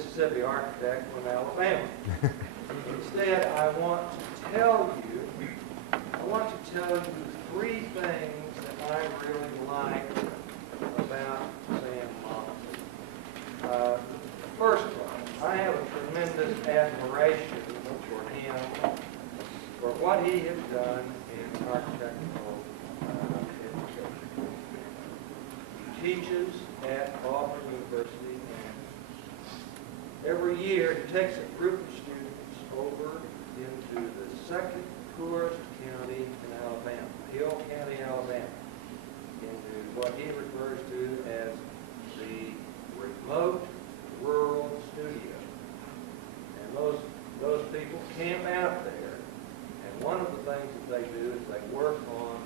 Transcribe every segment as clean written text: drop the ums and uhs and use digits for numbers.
Mississippi architect from Alabama. Instead, I want to tell you three things that I really like about Sam Mockbee. First of all, I have a tremendous admiration for him, for what he has done in architectural education. He teaches at Auburn University, and every year he takes a group of students over into the second poorest county in Alabama, Hill County, Alabama, into what he refers to as the remote rural studio. And those people camp out there, and one of the things that they do is they work on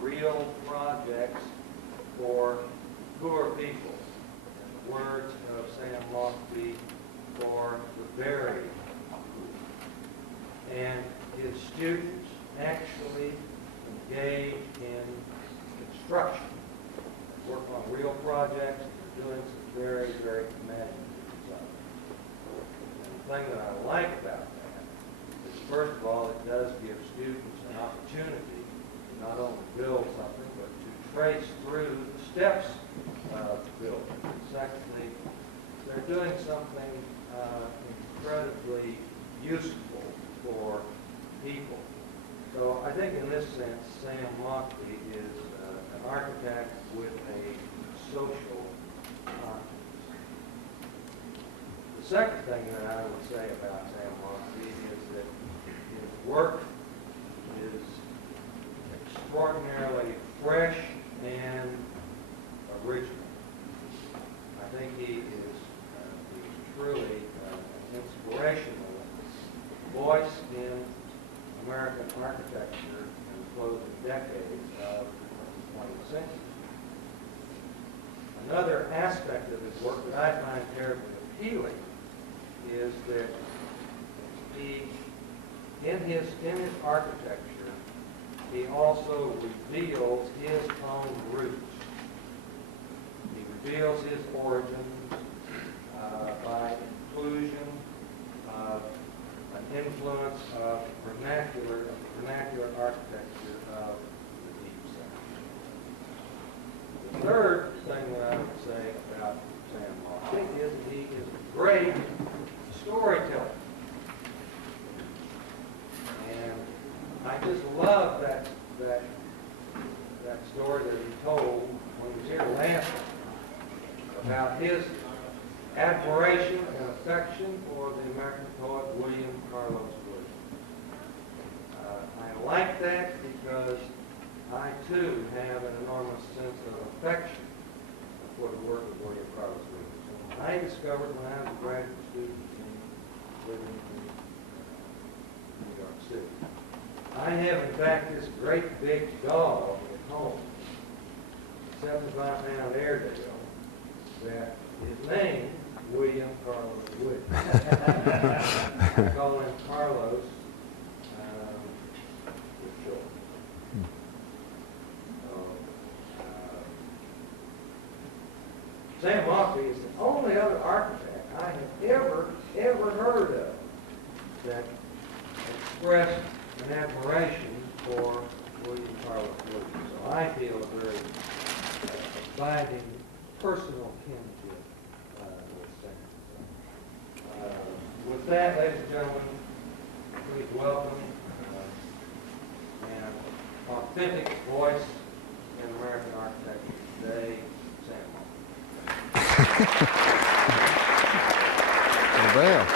real projects for poor people. In the words of Sam Mockbee, for the very poor. And his students actually engage in construction, work on real projects, and doing some very, very imaginative stuff. And the thing that I like about that is, first of all, it does give students an opportunity to not only build something, but to trace through the steps of building. And secondly, they're doing something incredibly useful for people. So I think in this sense, Sam Mockbee is an architect with a social conscience. The second thing that I would say about Sam Mockbee is that his work is extraordinarily fresh and original. I think he is truly an inspirational voice in American architecture in the closing decades of the 20th century. Another aspect of his work that I find terribly appealing is that he, in his architecture, he also reveals his own roots. He reveals his origins by inclusion of an influence of vernacular architecture of the Deep South. The third thing that I would say about Sam Mockbee is that he is a great storyteller. And I just love that story that he told when he was here last time about his admiration and affection for the American poet William Carlos Williams. I like that because I too have an enormous sense of affection for the work of William Carlos Williams. And I discovered when I was a graduate student living in New York City. I have in fact this great big dog at home, 75-pound Airedale, that is named William Carlos Williams. I call him Carlos for short. Sam Mockbee is the only other architect I have ever heard of that expressed an admiration for William Carlos Williams. So I feel a very abiding personal kinship with Sam. With that, ladies and gentlemen, please welcome an authentic voice in American architecture today, Sam Well, damn.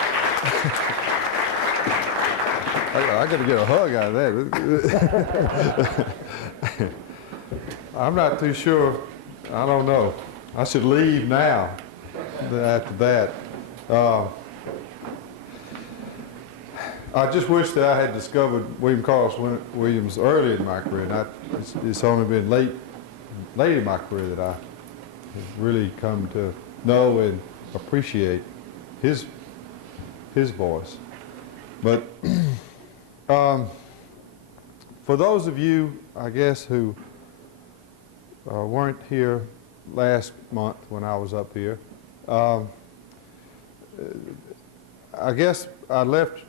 I got to get a hug out of that. I'm not too sure. I don't know. I should leave now after that. I just wish that I had discovered William Carlos Williams early in my career. It's only been late in my career that I have really come to know and appreciate his voice. But for those of you, I guess, who weren't here last month when I was up here, I guess I left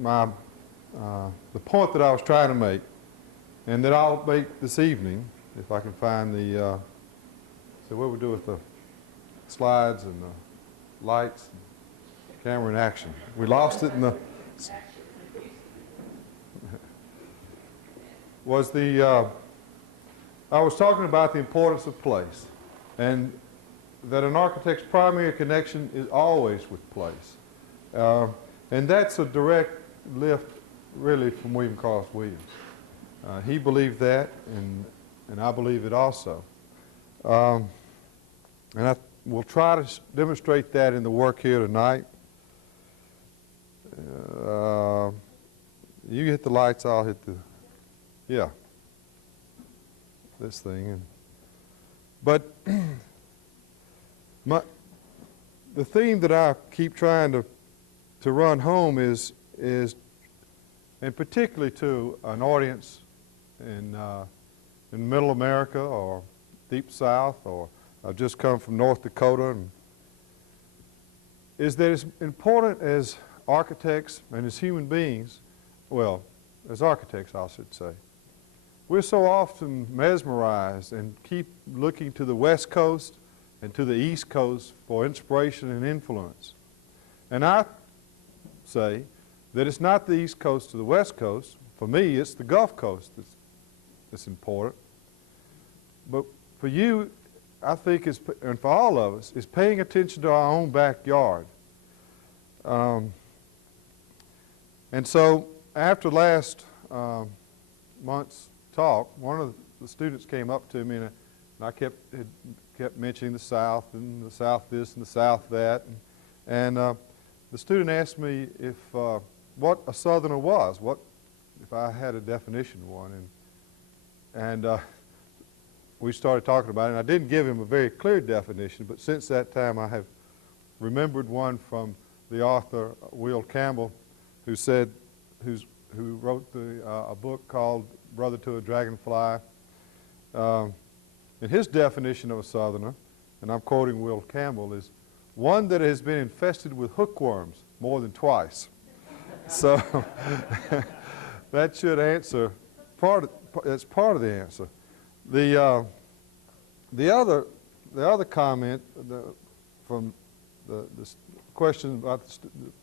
my the point that I was trying to make, and that I'll make this evening, if I can find the. So what we do with the slides and the lights, and camera in action. We lost it in the. Was the. I was talking about the importance of place, and that an architect's primary connection is always with place. And that's a direct lift, really, from William Carlos Williams. He believed that, and I believe it also. And I will try to demonstrate that in the work here tonight. You hit the lights, I'll hit the, yeah, this thing. But the theme that I keep trying to run home is, and particularly to an audience in Middle America or Deep South, or I've just come from North Dakota, is that as important as architects and as human beings, well, as architects I should say, we're so often mesmerized and keep looking to the West Coast and to the East Coast for inspiration and influence. And I say that it's not the East Coast to the West Coast. For me, it's the Gulf Coast that's important. But for you, I think, and for all of us, is paying attention to our own backyard. And so after last month's talk, one of the students came up to me, and I kept mentioning the South and the South this and the South that. And the student asked me if what a Southerner was, if I had a definition of one. And we started talking about it, and I didn't give him a very clear definition, but since that time I have remembered one from the author Will Campbell, who wrote a book called Brother to a Dragonfly. And his definition of a Southerner, and I'm quoting Will Campbell, is one that has been infested with hookworms more than twice. So that should answer it's part of the answer. The other comment from the question about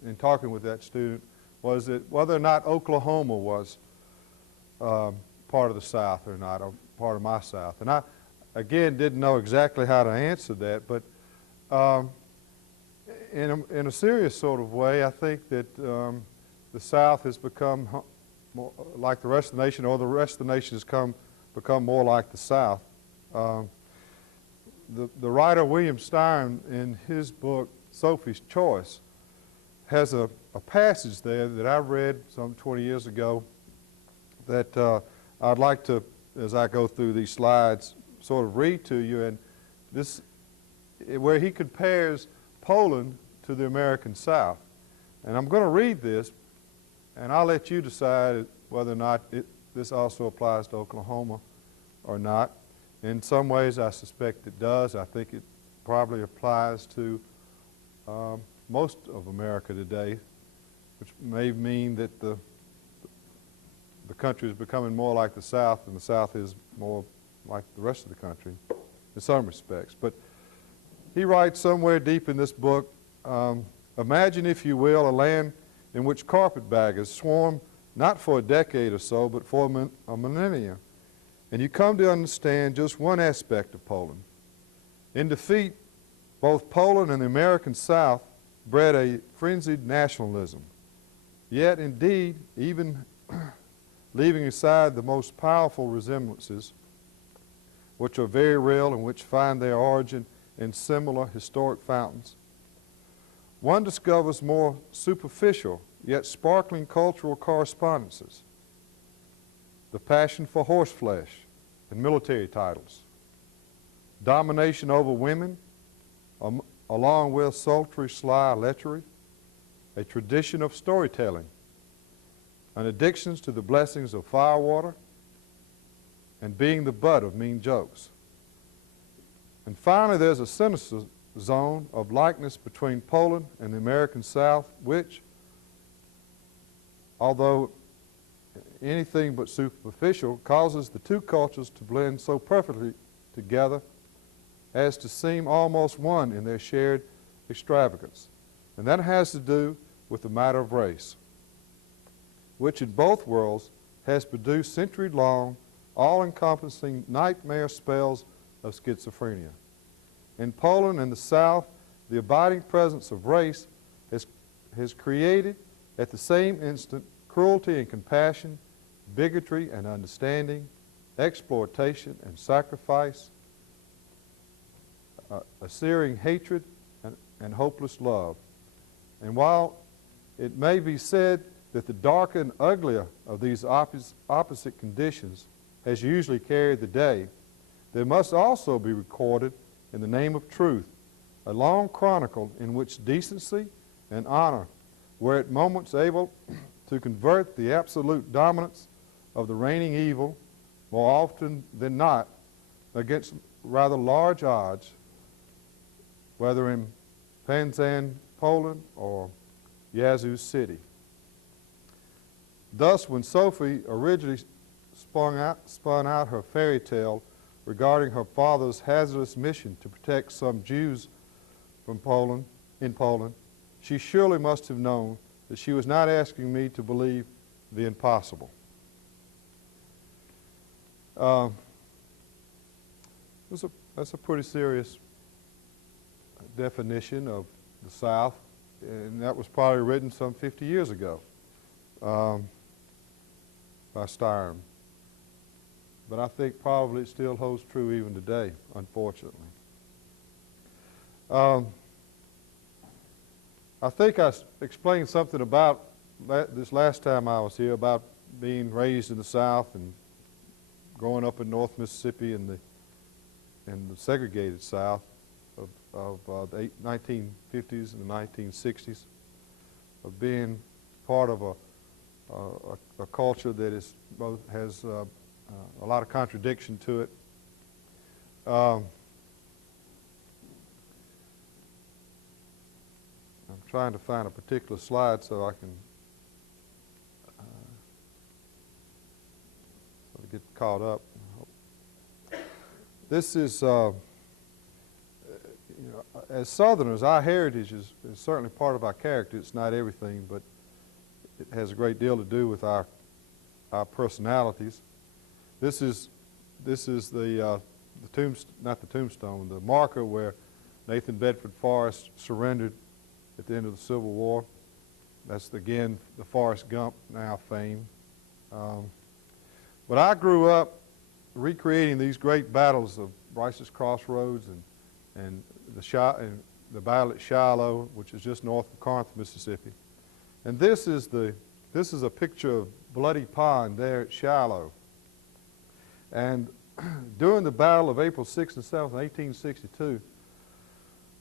in talking with that student was that whether or not Oklahoma was part of the South or not, or part of my South. And I, again, didn't know exactly how to answer that, but in a serious sort of way, I think that the South has become more like the rest of the nation, or the rest of the nation has become more like the South. The writer William Stein, in his book Sophie's Choice, has a passage there that I read some 20 years ago that I'd like to, as I go through these slides, sort of read to you, and this, where he compares Poland to the American South. And I'm going to read this, and I'll let you decide whether or not this also applies to Oklahoma or not. In some ways, I suspect it does. I think it probably applies to most of America today, which may mean that the country is becoming more like the South, and the South is more like the rest of the country in some respects. But he writes somewhere deep in this book, imagine, if you will, a land in which carpetbaggers swarm not for a decade or so, but for a millennia. And you come to understand just one aspect of Poland. In defeat, both Poland and the American South bred a frenzied nationalism. Yet, indeed, even leaving aside the most powerful resemblances, which are very real and which find their origin in similar historic fountains, one discovers more superficial yet sparkling cultural correspondences. The passion for horseflesh and military titles, domination over women, along with sultry, sly lechery, a tradition of storytelling, and addictions to the blessings of firewater, and being the butt of mean jokes. And finally, there's a zone of likeness between Poland and the American South, which, although anything but superficial, causes the two cultures to blend so perfectly together as to seem almost one in their shared extravagance. And that has to do with the matter of race, which in both worlds has produced century-long, all-encompassing nightmare spells of schizophrenia. In Poland and the South, the abiding presence of race has created at the same instant cruelty and compassion, bigotry and understanding, exploitation and sacrifice, a searing hatred and hopeless love. And while it may be said that the darker and uglier of these opposite conditions has usually carried the day, there must also be recorded in the name of truth a long chronicle in which decency and honor were at moments able to convert the absolute dominance of the reigning evil, more often than not, against rather large odds, whether in Panzan, Poland, or Yazoo City. Thus, when Sophie originally spun out her fairy tale regarding her father's hazardous mission to protect some Jews from in Poland, she surely must have known that she was not asking me to believe the impossible. That's a pretty serious definition of the South, and that was probably written some 50 years ago by Styrham. But I think probably it still holds true even today, unfortunately. I think I explained something about this last time I was here, about being raised in the South and growing up in North Mississippi in the segregated South of the 1950s and the 1960s, of being part of a culture that has a lot of contradiction to it. I'm trying to find a particular slide so I can sort of get caught up. This is, as Southerners, our heritage is certainly part of our character. It's not everything, but it has a great deal to do with our personalities. This is the tombstone, the marker where Nathan Bedford Forrest surrendered at the end of the Civil War. That's, again, the Forrest Gump now fame. But I grew up recreating these great battles of Bryce's Crossroads and the battle at Shiloh, which is just north of Corinth, Mississippi. And this is a picture of Bloody Pond there at Shiloh. And during the battle of April 6th and 7th, 1862,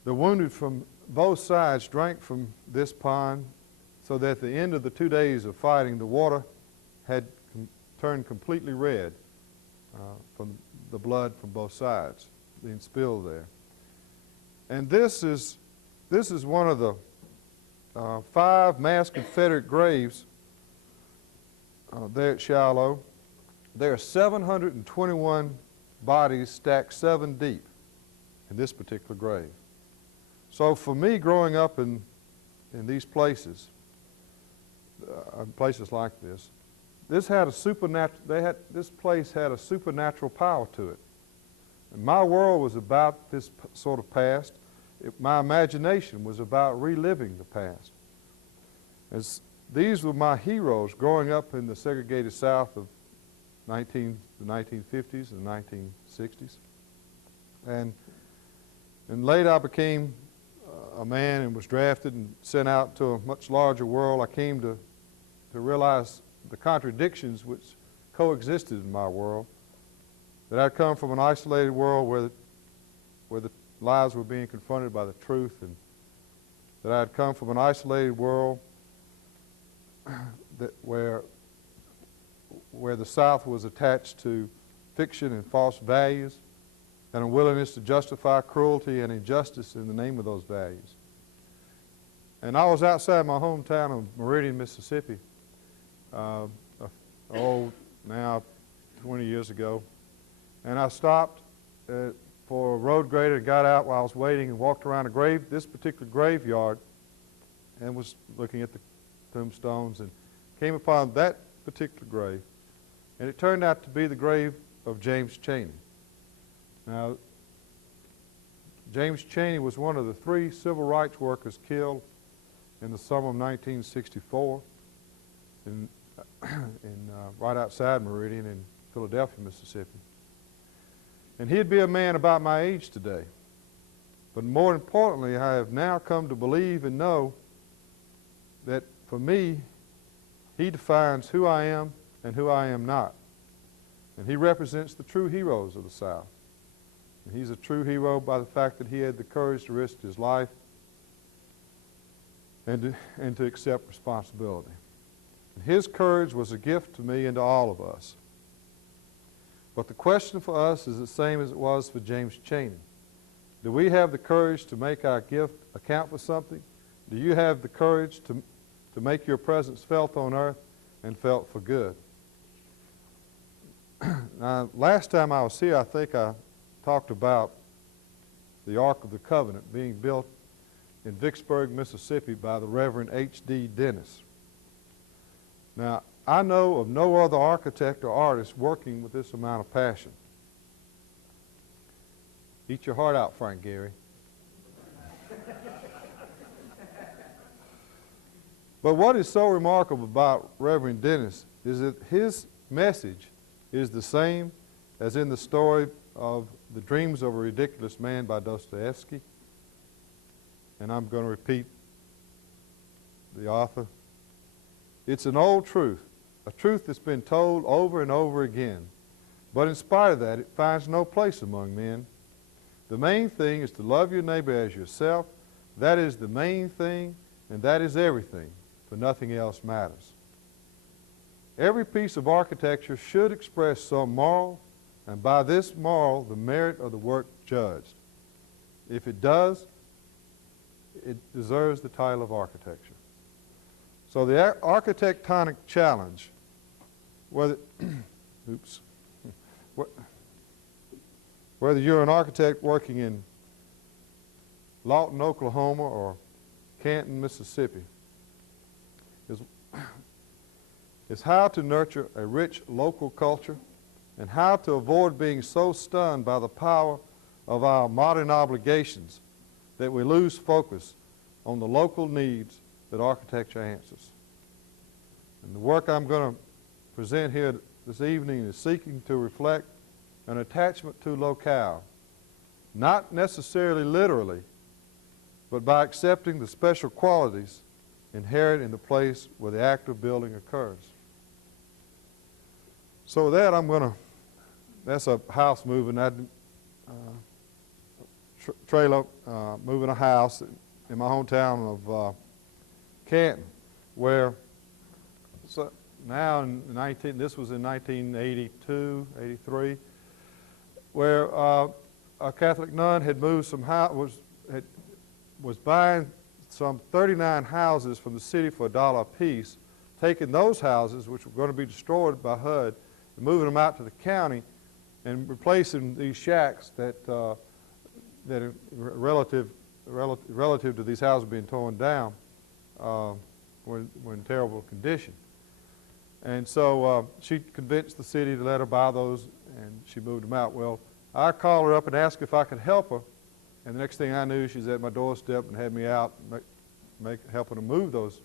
the wounded from both sides drank from this pond, so that at the end of the 2 days of fighting, the water had turned completely red from the blood from both sides being spilled there. And this is one of the 5 mass Confederate graves there at Shiloh. There are 721 bodies stacked 7 deep in this particular grave. So for me, growing up in these places, places like this, this place had a supernatural power to it. And my world was about this sort of past. My imagination was about reliving the past. These were my heroes growing up in the segregated South of the 1950s and 1960s. And later I became a man and was drafted and sent out to a much larger world. I came to realize the contradictions which coexisted in my world, that I'd come from an isolated world where the lies were being confronted by the truth, and that I'd come from an isolated world where the South was attached to fiction and false values, and a willingness to justify cruelty and injustice in the name of those values. And I was outside my hometown of Meridian, Mississippi, now 20 years ago, and I stopped for a road grader and got out while I was waiting and walked around this particular graveyard, and was looking at the tombstones and came upon that particular grave, and it turned out to be the grave of James Chaney. Now, James Chaney was one of the 3 civil rights workers killed in the summer of 1964 right outside Meridian in Philadelphia, Mississippi. And he'd be a man about my age today. But more importantly, I have now come to believe and know that for me, he defines who I am and who I am not. And he represents the true heroes of the South. And he's a true hero by the fact that he had the courage to risk his life and to accept responsibility. And his courage was a gift to me and to all of us. But the question for us is the same as it was for James Chaney. Do we have the courage to make our gift account for something? Do you have the courage to make your presence felt on earth and felt for good? Now, last time I was here, I think I talked about the Ark of the Covenant being built in Vicksburg, Mississippi by the Reverend H.D. Dennis. Now, I know of no other architect or artist working with this amount of passion. Eat your heart out, Frank Gehry. But what is so remarkable about Reverend Dennis is that his message is the same as in the story of The Dreams of a Ridiculous Man by Dostoevsky. And I'm going to repeat the author. It's an old truth, a truth that's been told over and over again. But in spite of that, it finds no place among men. The main thing is to love your neighbor as yourself. That is the main thing, and that is everything, for nothing else matters. Every piece of architecture should express some moral, and by this moral, the merit of the work judged. If it does, it deserves the title of architecture. So the architectonic challenge, whether, whether you're an architect working in Lawton, Oklahoma, or Canton, Mississippi, is how to nurture a rich local culture and how to avoid being so stunned by the power of our modern obligations that we lose focus on the local needs that architecture answers. And the work I'm going to present here this evening is seeking to reflect an attachment to locale, not necessarily literally, but by accepting the special qualities inherent in the place where the act of building occurs. So with that, that's a house moving, trailer moving a house in my hometown of Canton, where now this was in 1982, 83, where a Catholic nun had moved some was buying some 39 houses from the city for $1 a piece, taking those houses, which were going to be destroyed by HUD, and moving them out to the county and replacing these shacks that are relative to these houses being torn down were in terrible condition. And so she convinced the city to let her buy those, and she moved them out. Well, I called her up and asked if I could help her, and the next thing I knew, she's at my doorstep and had me out helping her move those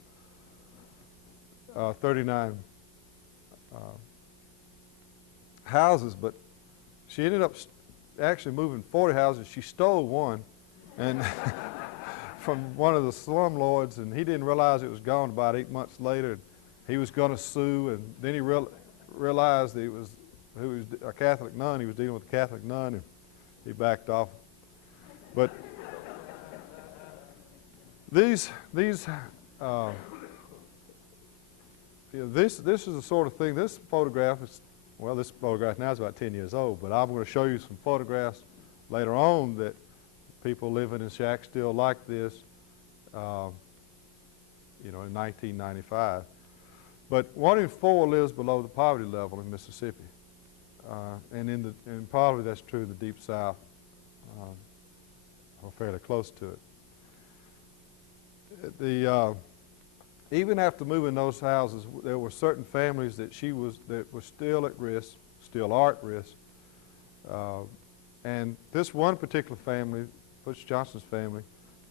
39 houses. But she ended up actually moving 40 houses. She stole one and from one of the slumlords, and he didn't realize it was gone about 8 months later. He was going to sue, and then he realized that he was a Catholic nun. He was dealing with a Catholic nun, and he backed off. But this is the sort of thing. This photograph now is about 10 years old, but I'm going to show you some photographs later on that people living in shacks still like this, you know, in 1995. But 1 in 4 lives below the poverty level in Mississippi. And in probably that's true in the Deep South, or fairly close to it. Even after moving those houses, there were certain families that were still at risk, still are at risk. And this one particular family, Butch Johnson's family,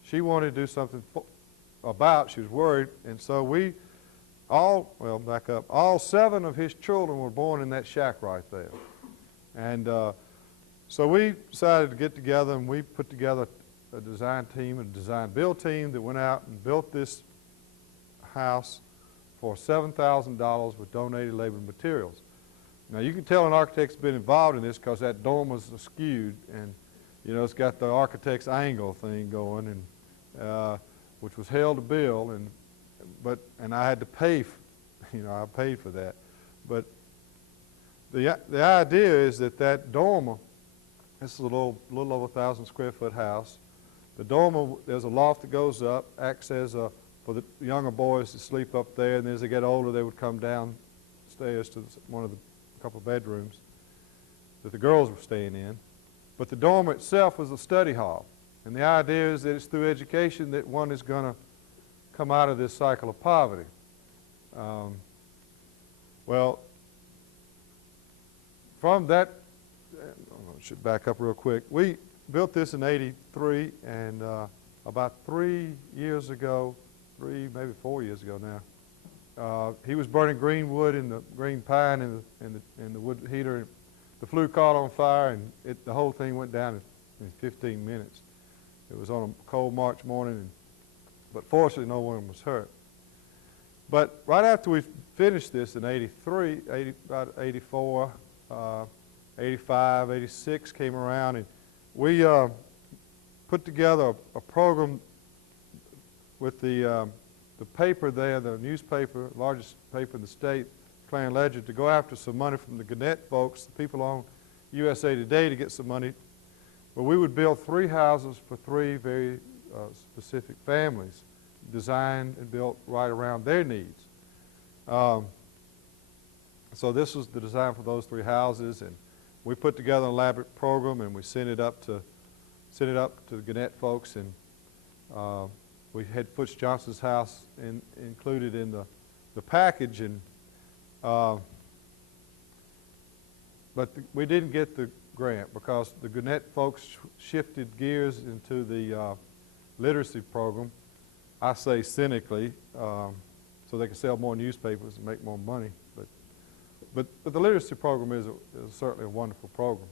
she wanted to do something she was worried, and so all 7 of his children were born in that shack right there. And so we decided to get together, and we put together a design team, a design build team that went out and built this house for $7,000 with donated labor and materials. Now you can tell an architect's been involved in this because that dome was skewed, and you know it's got the architect's angle thing going, and which was hell to build, and I had to pay, I paid for that. But the idea is that dormer, this is a little over 1,000 square foot house. The dormer, there's a loft that goes up, acts as for the younger boys to sleep up there, and as they get older, they would come downstairs to couple of bedrooms that the girls were staying in. But the dormer itself was a study hall. And the idea is that it's through education that one is going to come out of this cycle of poverty. Well, from that, I should back up real quick. We built this in '83, and about 3 years ago, maybe 4 years ago now, he was burning green wood in the green pine in the wood heater. The flue caught on fire, and the whole thing went down in 15 minutes. It was on a cold March morning, but fortunately no one was hurt. But right after we finished this in about 84, 85, 86 came around, and we put together a program with the paper there, the newspaper, largest paper in the state, Clarion Ledger, to go after some money from the Gannett folks, the people on USA Today, to get some money. But we would build 3 houses for 3 very specific families, designed and built right around their needs. So this was the design for those 3 houses, and we put together an elaborate program, and we sent it up to the Gannett folks, and we had Butch Johnson's house included in the package, and but we didn't get the grant because the Gannett folks shifted gears into the literacy program. I say cynically, so they can sell more newspapers and make more money. But the literacy program is certainly a wonderful program.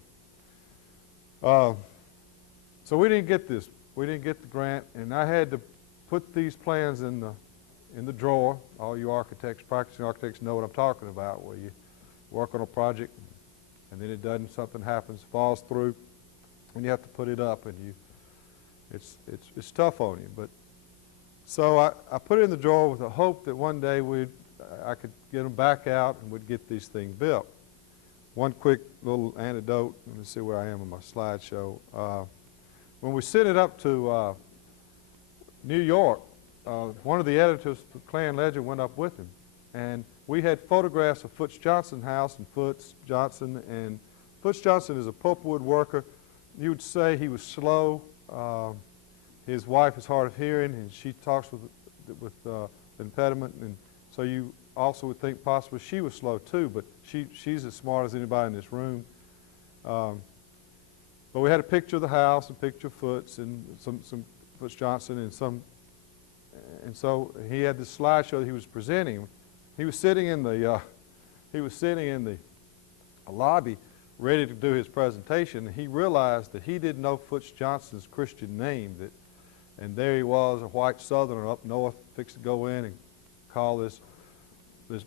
So we didn't get this. We didn't get the grant, and I had to put these plans in the drawer. All you architects, practicing architects, know what I'm talking about, where you work on a project and then it doesn't, something happens, falls through, and you have to put it up, and it's tough on you. But so I put it in the drawer with the hope that one day I could get them back out and we'd get these things built. One quick little anecdote. Let me see where I am on my slideshow. When we sent it up to New York, one of the editors for Clarion Ledger went up with him, and we had photographs of Butch Johnson's house and Butch Johnson. And Butch Johnson is a pulpwood worker. You would say he was slow. His wife is hard of hearing, and she talks with impediment, and so you also would think possibly she was slow too. But she's as smart as anybody in this room. But we had a picture of the house, a picture of Foots and some Butch Johnson, and so he had this slideshow that he was presenting. He was sitting in the lobby, ready to do his presentation, and he realized that he didn't know Butch Johnson's Christian name. And there he was, a white Southerner up north, fixed to go in and call this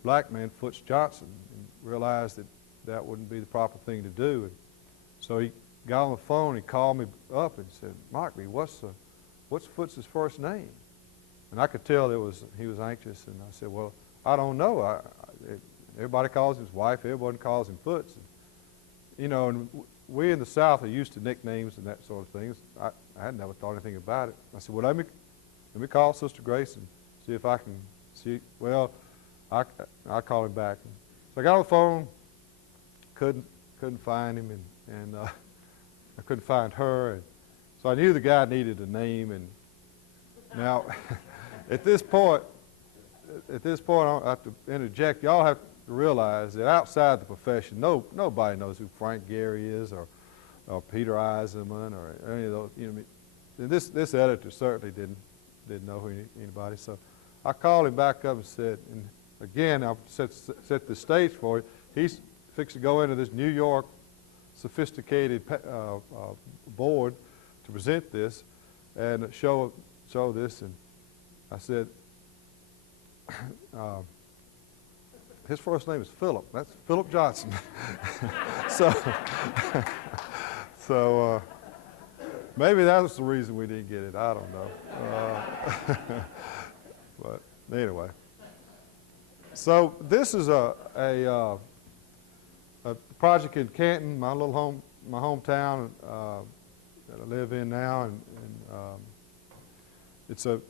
black man Butch Johnson, and realized that wouldn't be the proper thing to do. And so he got on the phone, he called me up and said, "Mockbee, what's Butch's first name?" And I could tell he was anxious, and I said, "Well, I don't know. Everybody calls him his wife, everybody calls him Butch." And we in the South are used to nicknames and that sort of things. I had never thought anything about it. I said, well, let me call Sister Grace and see if I can see. Well, I call him back. So I got on the phone, couldn't find him, and I couldn't find her. And so I knew the guy needed a name. And now, at this point, I have to interject. Y'all have to realize that outside the profession, nobody knows who Frank Gehry is, or Peter Eisenman, or any of those. You know, this editor certainly didn't know anybody. So I called him back up and said, and again, I'll set the stage for you. He's fixed to go into this New York sophisticated board to present this and show this. And I said, his first name is Philip. That's Philip Johnson. so maybe that was the reason we didn't get it. I don't know. But anyway. So this is a project in Canton, my hometown that I live in now, and it's a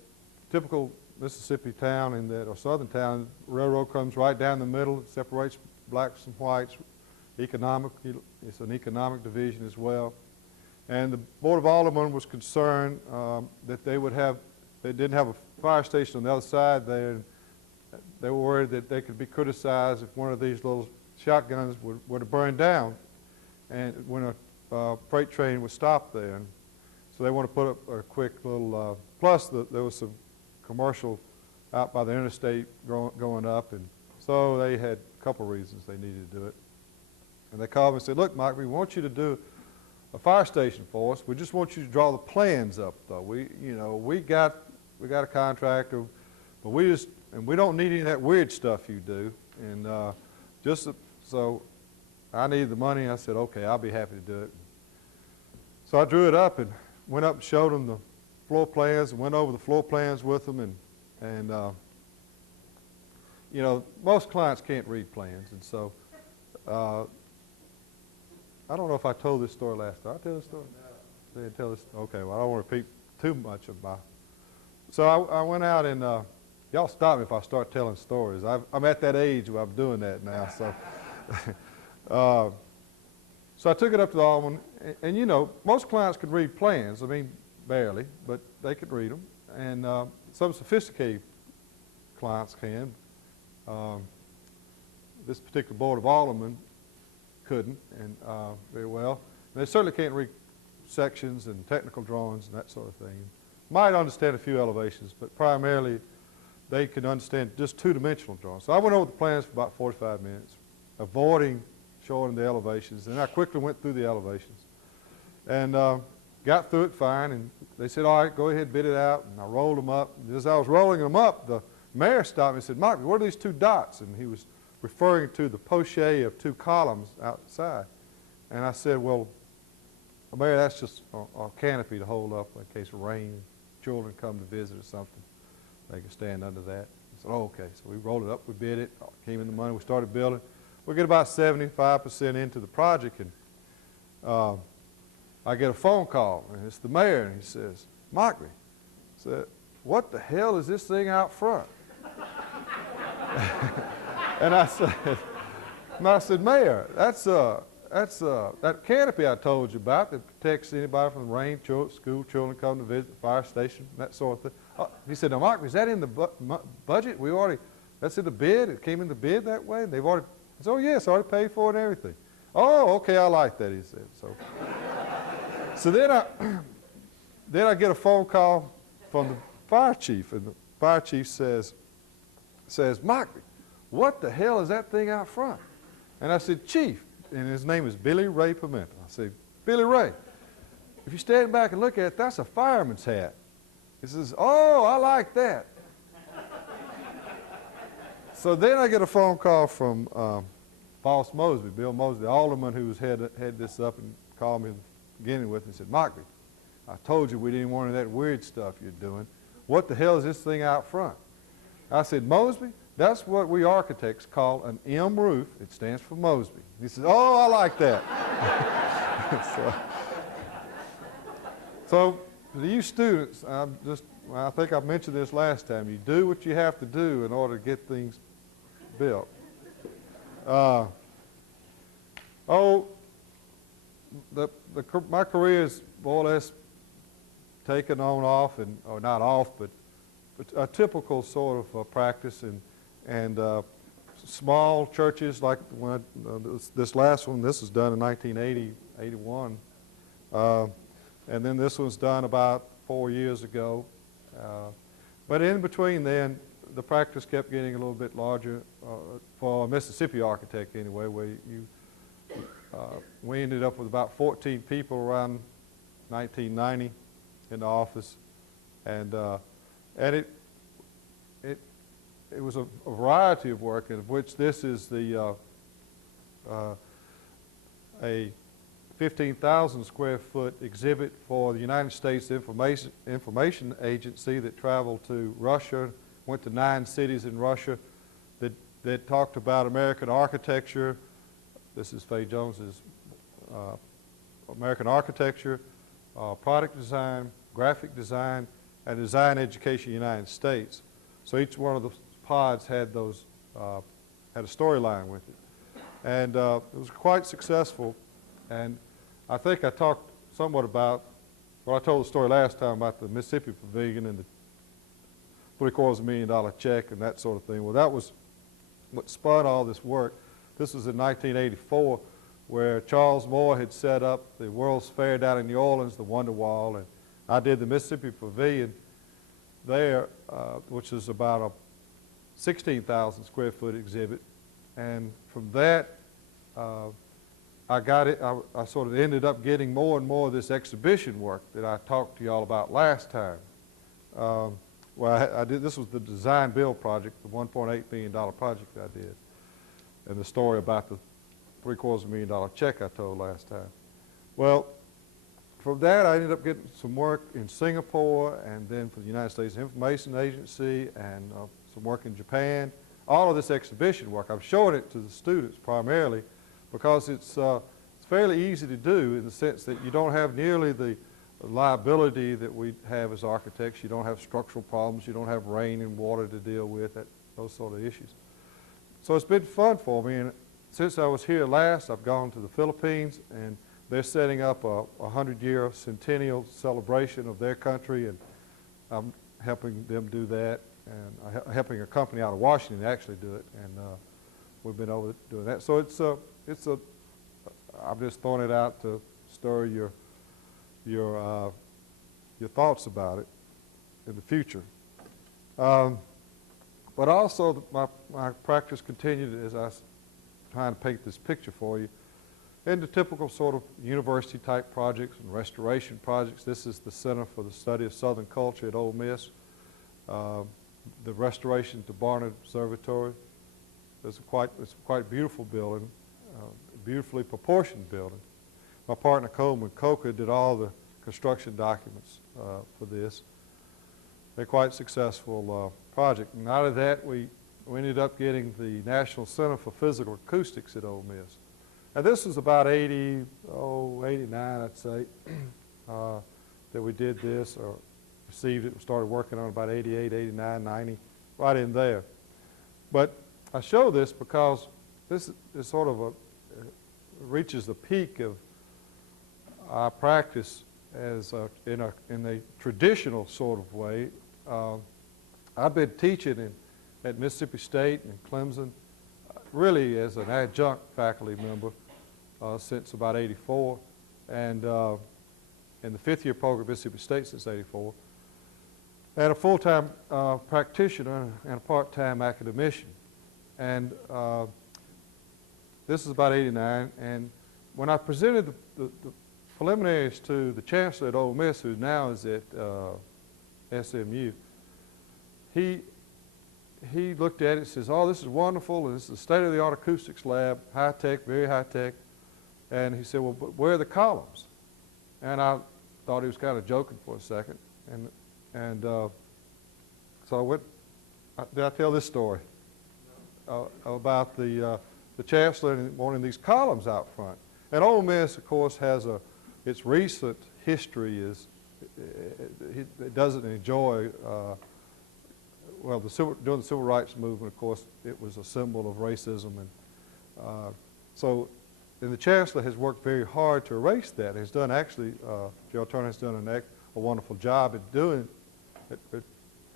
typical Mississippi town in that, or southern town. Railroad comes right down the middle, separates blacks and whites. It's an economic division as well. And the Board of Aldermen was concerned that they didn't have a fire station on the other side there. And they were worried that they could be criticized if one of these little shotguns were to burn down, and when a freight train would stop there. And so they want to put up a quick little, plus there was some commercial out by the interstate going up, and so they had a couple reasons they needed to do it. And they called me and said, look, Mike, we want you to do a fire station for us. We just want you to draw the plans up, though. We got a contractor, but we don't need any of that weird stuff you do. And so I needed the money. I said, okay, I'll be happy to do it. So I drew it up and went up and showed them the floor plans and went over the floor plans with them. And most clients can't read plans. And so I don't know if I told this story last time. Did I tell this story? No. Did I tell this? Okay, well, I don't want to repeat too much of my. So I went out and y'all stop me if I start telling stories. I'm at that age where I'm doing that now. So, so I took it up to the alderman, and most clients could read plans. I mean, barely, but they could read them. And some sophisticated clients can. This particular Board of Aldermen couldn't, and very well. And they certainly can't read sections and technical drawings and that sort of thing. Might understand a few elevations, but primarily they can understand just two-dimensional drawings. So I went over the plans for about 45 minutes, avoiding showing the elevations, and I quickly went through the elevations. And got through it fine, and they said, all right, go ahead, bid it out, and I rolled them up. And as I was rolling them up, the mayor stopped me and said, Mike, what are these two dots? And he was referring to the poche of two columns outside. And I said, well, Mayor, that's just a canopy to hold up in case of rain, children come to visit or something. They can stand under that. I said, oh, okay. So we rolled it up, we bid it, came in the money, we started building. We get about 75% into the project, and I get a phone call, and it's the mayor, and he says, Mockbee, said, what the hell is this thing out front? And I said, Mayor, that's that canopy I told you about that protects anybody from the rain, school children come to visit, the fire station, that sort of thing. He said, now, Mockbee, is that in the budget? That's in the bid? It came in the bid that way? And they've already, I said, oh, yes, I already paid for it and everything. Oh, okay, I like that, he said. So then I get a phone call from the fire chief, and the fire chief says, Mockbee, what the hell is that thing out front? And I said, Chief, and his name is Billy Ray Pimento. I said, Billy Ray, if you stand back and look at it, that's a fireman's hat. He says, oh, I like that. So then I get a phone call from Boss Mosby, Bill Mosby, the alderman who was had this up and called me at the beginning with, and said, Mockbee, I told you we didn't want any of that weird stuff you're doing. What the hell is this thing out front? I said, Mosby, that's what we architects call an M roof. It stands for Mosby. He says, oh, I like that. So for you students, I think I mentioned this last time. You do what you have to do in order to get things built. My career is more or less taken on off, or not off, but a typical sort of practice, and small churches like when this last one. This was done in 1980, 81, and then this was done about 4 years ago. But in between then, the practice kept getting a little bit larger for a Mississippi architect anyway, where we ended up with about 14 people around 1990 in the office, and it was a variety of work, of which this is a 15,000 square foot exhibit for the United States Information Agency that traveled to Russia, went to 9 cities in Russia that talked about American architecture. This is Faye Jones's American architecture, product design, graphic design, and design education in the United States. So each one of the pods had those had a storyline with it, and it was quite successful. And I think I talked somewhat about, well, I told the story last time about the Mississippi Pavilion and the $750,000 check and that sort of thing. Well, that was what spun all this work. This was in 1984, where Charles Moore had set up the World's Fair down in New Orleans, the Wonder Wall, and I did the Mississippi Pavilion there, which is about a 16,000 square foot exhibit. And from that, I sort of ended up getting more and more of this exhibition work that I talked to you all about last time. Well, this was the design build project, the $1.8 million project I did, and the story about the $750,000 check I told last time. Well, from that I ended up getting some work in Singapore, and then for the United States Information Agency, and some work in Japan. All of this exhibition work, I'm showing it to the students primarily because it's fairly easy to do in the sense that you don't have nearly the liability that we have as architects. You don't have structural problems. You don't have rain and water to deal with, those sort of issues. So it's been fun for me, and since I was here last, I've gone to the Philippines, and they're setting up a 100-year centennial celebration of their country, and I'm helping them do that, and I'm helping a company out of Washington actually do it, and we've been over doing that. So I'm just throwing it out to stir your thoughts about it in the future. But also my practice continued as I was trying to paint this picture for you into typical sort of university type projects and restoration projects. This is the Center for the Study of Southern Culture at Ole Miss. The restoration to Barnard Observatory. It's a quite beautiful building, beautifully proportioned building. My partner Coleman Coker did all the construction documents for this. They're quite successful project. And out of that, we ended up getting the National Center for Physical Acoustics at Ole Miss. And this was about 89, I'd say, that we did this, or received it, started working on it about 88, 89, 90, right in there. But I show this because this is sort of reaches the peak of our practice as in a traditional sort of way. I've been teaching at Mississippi State and Clemson, really as an adjunct faculty member since about 84, and in the 5th year program at Mississippi State since 84, and a full-time practitioner and a part-time academician. And this is about 89, and when I presented the preliminaries to the chancellor at Ole Miss, who now is at SMU, he looked at it and says, "Oh, this is wonderful, and this is a state-of-the-art acoustics lab, high-tech, very high-tech." And he said, "Well, but where are the columns?" And I thought he was kind of joking for a second. And so I went, did I tell this story? About the chancellor wanting these columns out front. And Ole Miss, of course, has its recent history is, it doesn't enjoy, well, during the Civil Rights Movement, of course, it was a symbol of racism. And the Chancellor has worked very hard to erase that. Has done actually, Gerald Turner has done a wonderful job at doing,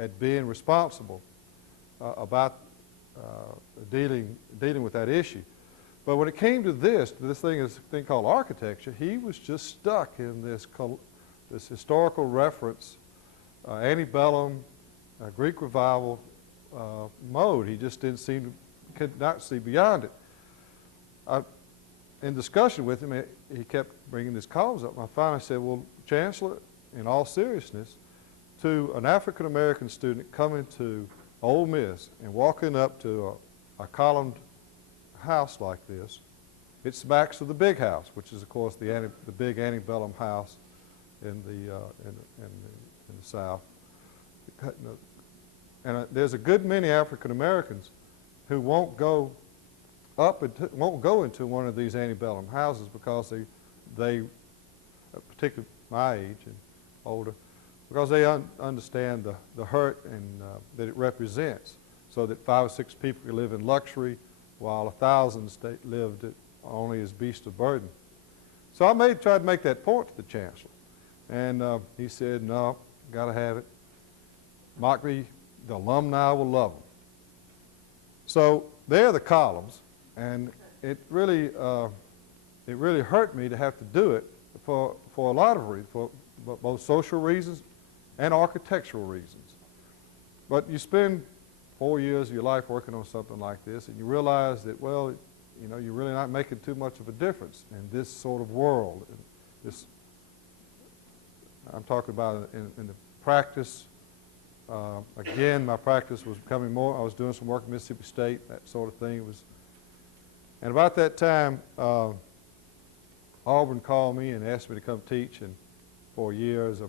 at being responsible about dealing with that issue. But when it came to this thing called architecture, he was just stuck in this historical reference, antebellum, Greek revival mode. He just could not see beyond it. In discussion with him, he kept bringing these columns up. And I finally said, well, Chancellor, in all seriousness, to an African-American student coming to Ole Miss and walking up to a columned house like this, it smacks of the big house, which is, of course, the big antebellum house in the South. And there's a good many African Americans who won't go into one of these antebellum houses because they particularly my age and older, because they understand the hurt and that it represents. So that 5 or 6 people can live in luxury, while 1,000 lived only as beasts of burden. So I tried to make that point to the Chancellor. And he said, no, got to have it. Mockbee, the alumni will love them. So there are the columns, and it really hurt me to have to do it for a lot of reasons, for both social reasons and architectural reasons. But you spend 4 years of your life working on something like this, and you realize that, well, you know, you're really not making too much of a difference in this sort of world. I'm talking about in the practice. Again, my practice was becoming more. I was doing some work at Mississippi State, that sort of thing. And about that time, Auburn called me and asked me to come teach, and for a year as a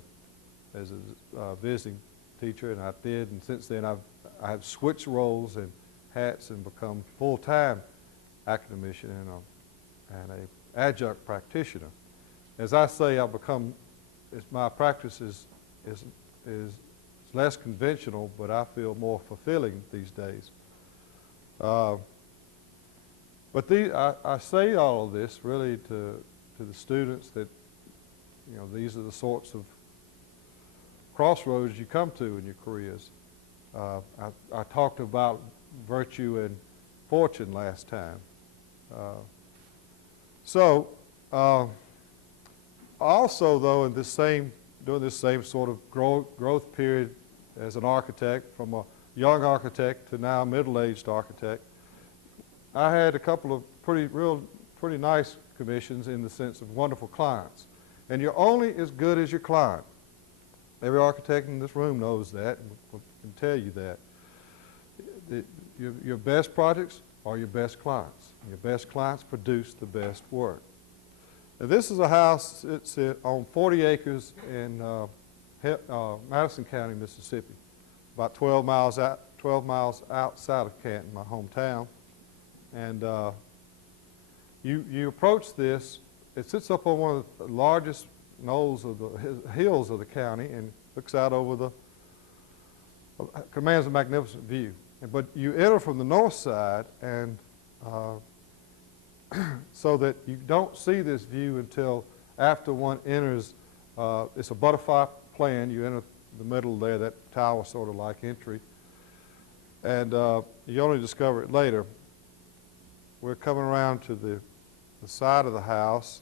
visiting teacher, and I did. And since then, I have switched roles and hats and become full-time academician and an adjunct practitioner. As I say, my practice is less conventional, but I feel more fulfilling these days. But I say all of this really to the students that, you know, these are the sorts of crossroads you come to in your careers. I talked about virtue and fortune last time. Also, though, during this same sort of growth period as an architect, from a young architect to now a middle-aged architect, I had a couple of pretty nice commissions in the sense of wonderful clients. And you're only as good as your client. Every architect in this room knows that and can tell you that. Your best projects are your best clients. Your best clients produce the best work. Now, this is a house. It's on 40 acres in Madison County, Mississippi, about 12 miles outside of Canton, my hometown. And you approach this. It sits up on one of the largest knolls of the hills of the county and looks out over commands a magnificent view. But you enter from the north side, and so that you don't see this view until after one enters. It's a butterfly plan. You enter the middle there, that tower sort of like entry, and you only discover it later. We're coming around to the side of the house.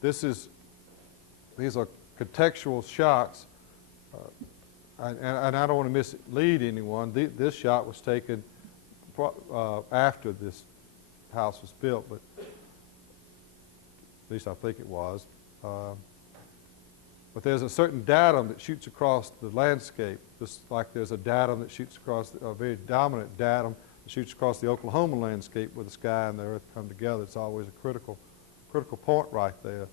These are contextual shots, and I don't want to mislead anyone. This shot was taken after this house was built, but at least I think it was. But there's a certain datum that shoots across the landscape, just like there's a datum that shoots across, a very dominant datum that shoots across the Oklahoma landscape where the sky and the earth come together. It's always a critical point right there.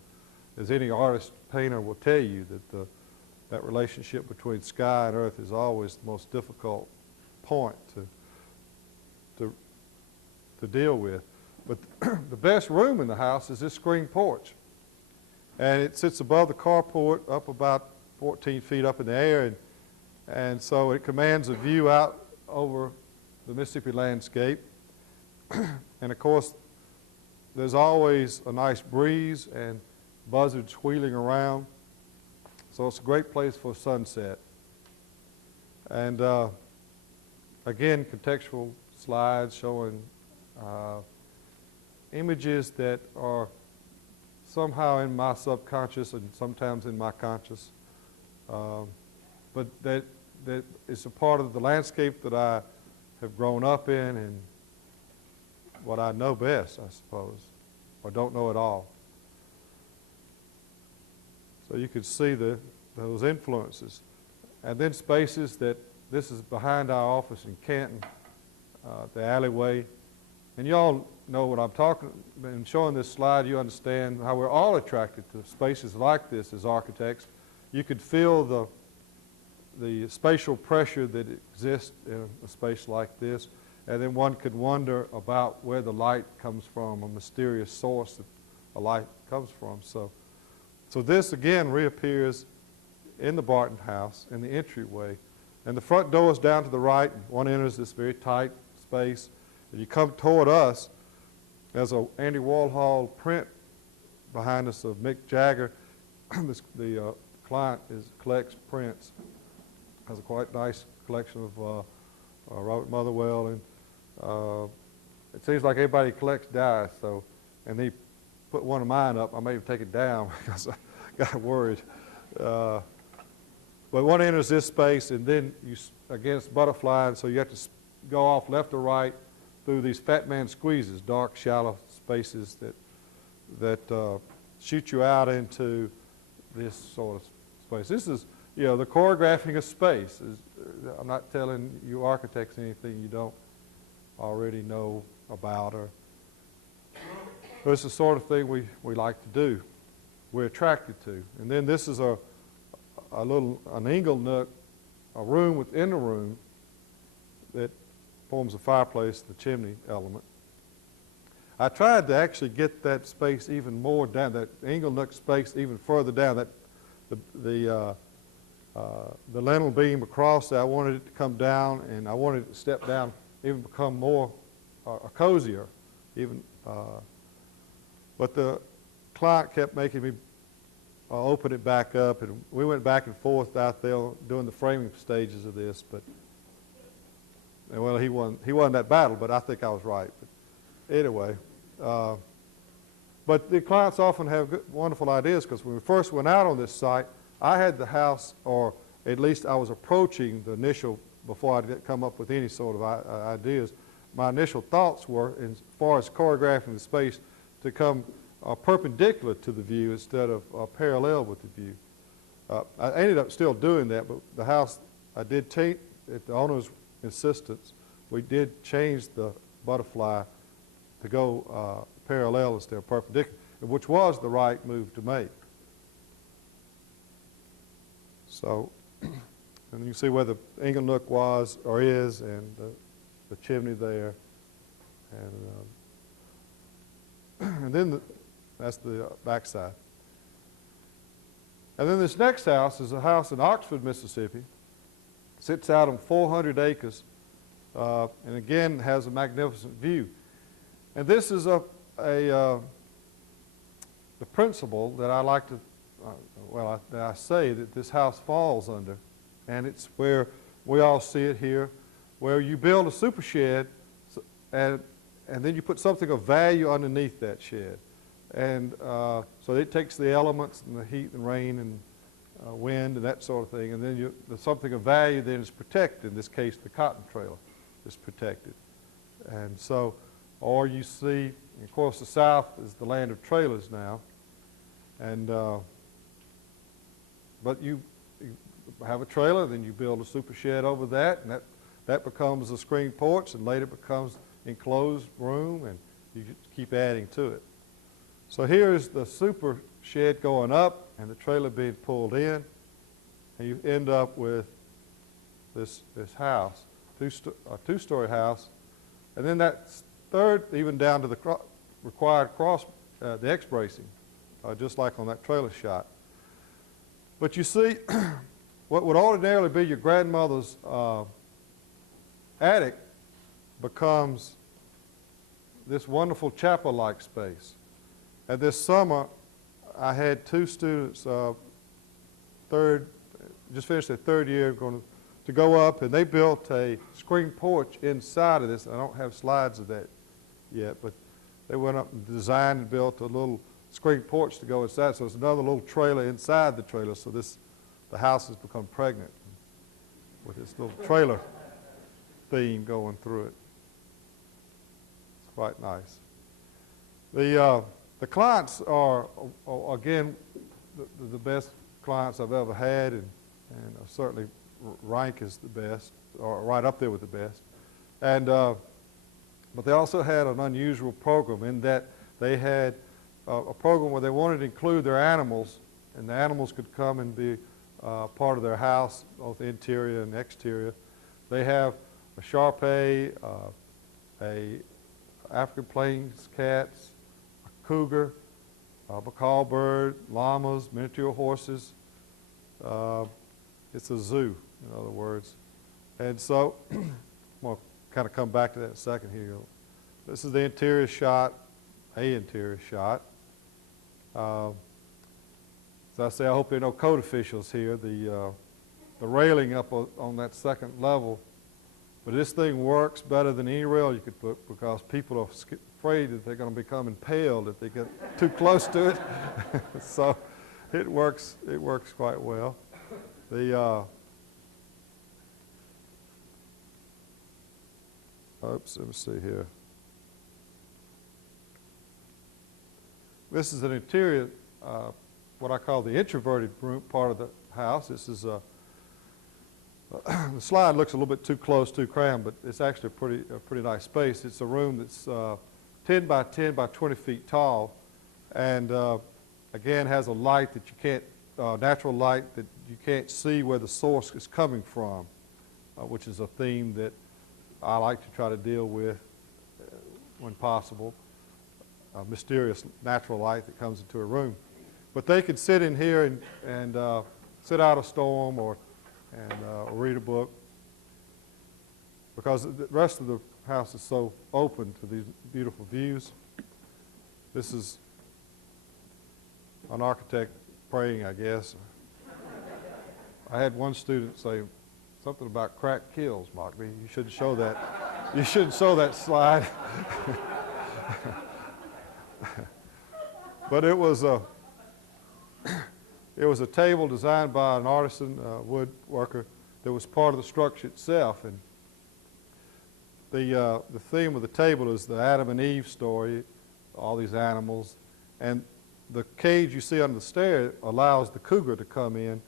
As any artist, painter will tell you that that relationship between sky and earth is always the most difficult point to deal with. But the best room in the house is this screen porch. And it sits above the carport, up about 14 feet up in the air, and so it commands a view out over the Mississippi landscape. And of course, there's always a nice breeze and buzzards wheeling around. So it's a great place for a sunset. And again, contextual slides showing images that are somehow in my subconscious and sometimes in my conscious. But that it's a part of the landscape that I have grown up in and what I know best, I suppose, or don't know at all. So you can see those influences. And then spaces that, this is behind our office in Canton, the alleyway. And you all know what I'm talking about. In showing this slide, you understand how we're all attracted to spaces like this as architects. You could feel the spatial pressure that exists in a space like this. And then one could wonder about where the light comes from, a mysterious source that a light comes from. So this again reappears in the Barton house in the entryway. And the front door is down to the right. One enters this very tight space. If you come toward us, there's a Andy Warhol print behind us of Mick Jagger. The client collects prints. Has a quite nice collection of Robert Motherwell, and it seems like everybody collects dice. So, and he put one of mine up. I may have taken it down because I got worried. But one enters this space, and then again it's butterfly, and so you have to go off left or right through these fat man squeezes, dark, shallow spaces that shoot you out into this sort of space. This is, the choreographing of space. I'm not telling you architects anything you don't already know about, but it's the sort of thing we like to do, we're attracted to. And then this is an ingle nook, a room within a room that forms a fireplace, the chimney element. I tried to actually get that space even more down, that ingle nook space even further down, that the lintel beam across there, I wanted it to come down, and I wanted it to step down, even become more cozier, even. But the client kept making me open it back up, and we went back and forth out there doing the framing stages of this. But well, he won that battle, but I think I was right. But anyway, but the clients often have wonderful ideas, because when we first went out on this site, I had the house, or at least I was approaching the initial, before I'd come up with any sort of ideas, my initial thoughts were, as far as choreographing the space, to come perpendicular to the view instead of parallel with the view. I ended up still doing that, but the house, I did take, at the owner's insistence, we did change the butterfly to go parallel instead of perpendicular, which was the right move to make. So, and you can see where the ingle nook was or is, and the chimney there, and then that's the back side. And then this next house is a house in Oxford, Mississippi. Sits out on 400 acres, and again has a magnificent view. And this is the principle that I like to, that I say that this house falls under, and it's where we all see it here, where you build a super shed, and then you put something of value underneath that shed. And so it takes the elements and the heat and rain and wind and that sort of thing, and then something of value then is protected. In this case, the cotton trailer is protected. And so, or you see, of course, the South is the land of trailers now, and but you have a trailer, then you build a super shed over that, and that becomes a screen porch, and later becomes enclosed room, and you keep adding to it. So here's the super shed going up and the trailer being pulled in, and you end up with this house, a two-story house, and then that third, even down to the required the X bracing, just like on that trailer shot. But you see, what would ordinarily be your grandmother's attic becomes this wonderful chapel-like space. And this summer, I had two students, just finished their third year, going to go up, and they built a screen porch inside of this. I don't have slides of that yet, but they went up and designed and built a little screen porch to go inside. So it's another little trailer inside the trailer. So the house has become pregnant with this little trailer theme going through it. It's quite nice. The clients are again, the best clients I've ever had, and certainly rank as the best, or right up there with the best. And but they also had an unusual program in that they had a program where they wanted to include their animals, and the animals could come and be part of their house, both interior and exterior. They have a Shar-Pei, a African Plains cats, a cougar, a macaw bird, llamas, miniature horses. It's a zoo, in other words. And so, I'm going to kind of come back to that in a second here. This is the interior shot, interior shot. As I say, I hope there are no code officials here. The railing up on that second level, but this thing works better than any rail you could put, because people are afraid that they're going to become impaled if they get too close to it. So it works quite well. Oops, let me see here. This is an interior, what I call the introverted room part of the house. This is the slide looks a little bit too close, too crammed, but it's actually a pretty nice space. It's a room that's 10 by 10 by 20 feet tall, and again has a light that you can't, natural light that you can't see where the source is coming from, which is a theme that I like to try to deal with when possible. A mysterious natural light that comes into a room. But they could sit in here and sit out a storm or read a book, because the rest of the house is so open to these beautiful views. This is an architect praying, I guess. I had one student say something about crack kills, Mockbee. You shouldn't show that. You shouldn't show that slide. But it was a table designed by an artisan woodworker that was part of the structure itself. And the theme of the table is the Adam and Eve story, all these animals, and the cage you see under the stair allows the cougar to come in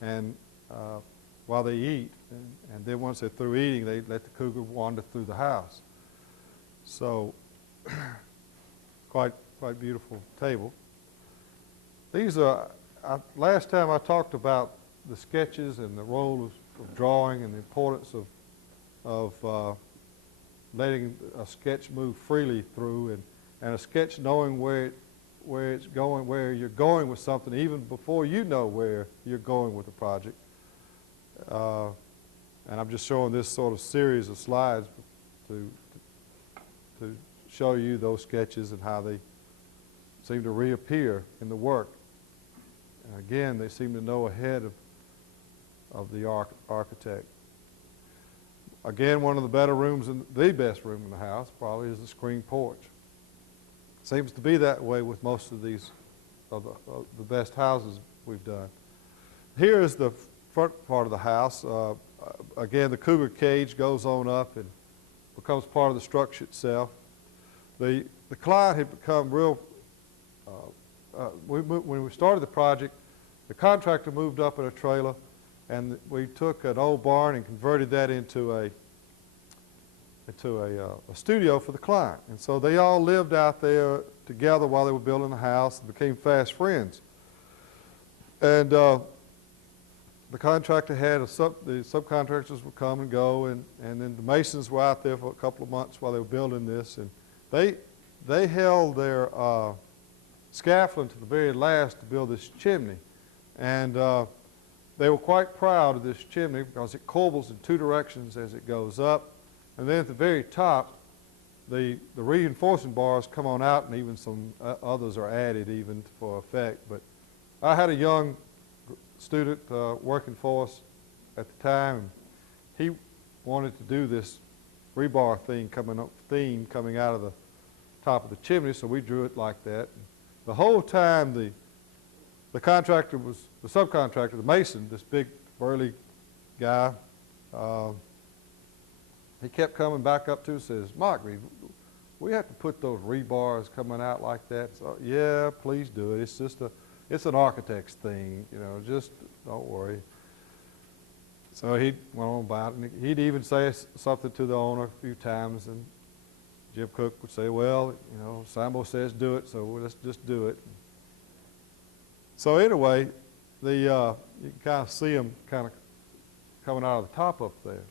and while they eat, and then once they're through eating, they let the cougar wander through the house. So quite beautiful table. These are, last time I talked about the sketches and the role of drawing and the importance of letting a sketch move freely through, and a sketch knowing where it's going, where you're going with something, even before you know where you're going with the project. And I'm just showing this sort of series of slides to show you those sketches and how they seem to reappear in the work. And again, they seem to know ahead of the architect. Again, one of the better rooms, the best room in the house probably is the screen porch. Seems to be that way with most of these, of the best houses we've done. Here is the front part of the house. Again, the cougar cage goes on up and becomes part of the structure itself. The client had become real, when we started the project, the contractor moved up in a trailer, and we took an old barn and converted that into a studio for the client. And so they all lived out there together while they were building the house and became fast friends. And the contractor had the subcontractors would come and go, and then the masons were out there for a couple of months while they were building this, and they held their scaffolding to the very last to build this chimney, and they were quite proud of this chimney because it corbels in two directions as it goes up, and then at the very top, the reinforcing bars come on out, and even some others are added even for effect. But I had a young student working for us at the time. He wanted to do this rebar theme coming out of the top of the chimney, so we drew it like that. The whole time the contractor was, the subcontractor, the mason, this big burly guy, he kept coming back up to us and says, Mockbee, we have to put those rebars coming out like that. So, yeah, please do it. It's just it's an architect's thing, you know, just don't worry. So he went on about it, and he'd even say something to the owner a few times, and Jim Cook would say, well, you know, Sambo says do it, so let's just do it. So anyway, you can kind of see them kind of coming out of the top up there.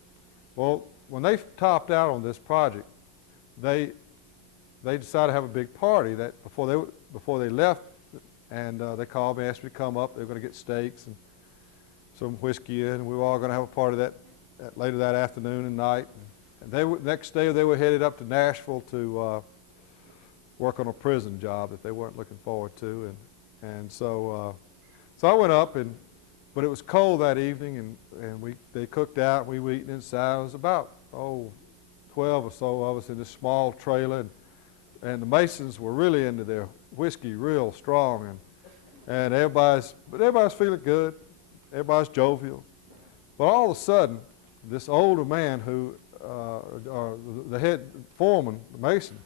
Well, when they topped out on this project, they decided to have a big party that before they left, and they called me, asked me to come up. They were going to get steaks and some whiskey in, and we were all going to have a party later that afternoon and night. And next day they were headed up to Nashville to work on a prison job that they weren't looking forward to, and so I went up, but it was cold that evening, and they cooked out, and we were eating inside. It was about 12 or so of us in this small trailer, and the Masons were really into their whiskey real strong, and everybody's feeling good, everybody's jovial. But all of a sudden, this older man who, the head foreman, the Mason,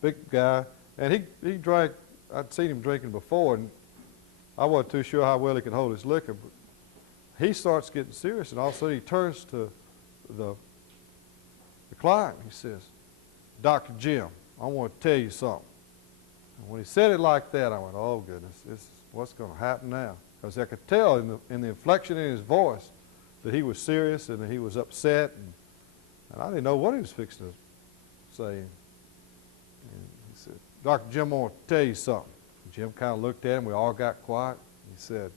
big guy, and he drank, I'd seen him drinking before, and I wasn't too sure how well he could hold his liquor, but he starts getting serious, and all of a sudden he turns to the client. He says, Dr. Jim, I want to tell you something. And when he said it like that, I went, oh goodness, what's going to happen now? Because I could tell in the inflection in his voice that he was serious and that he was upset, and I didn't know what he was fixing to say. And he said, Dr. Jim, I want to tell you something. Jim kind of looked at him. We all got quiet. He said,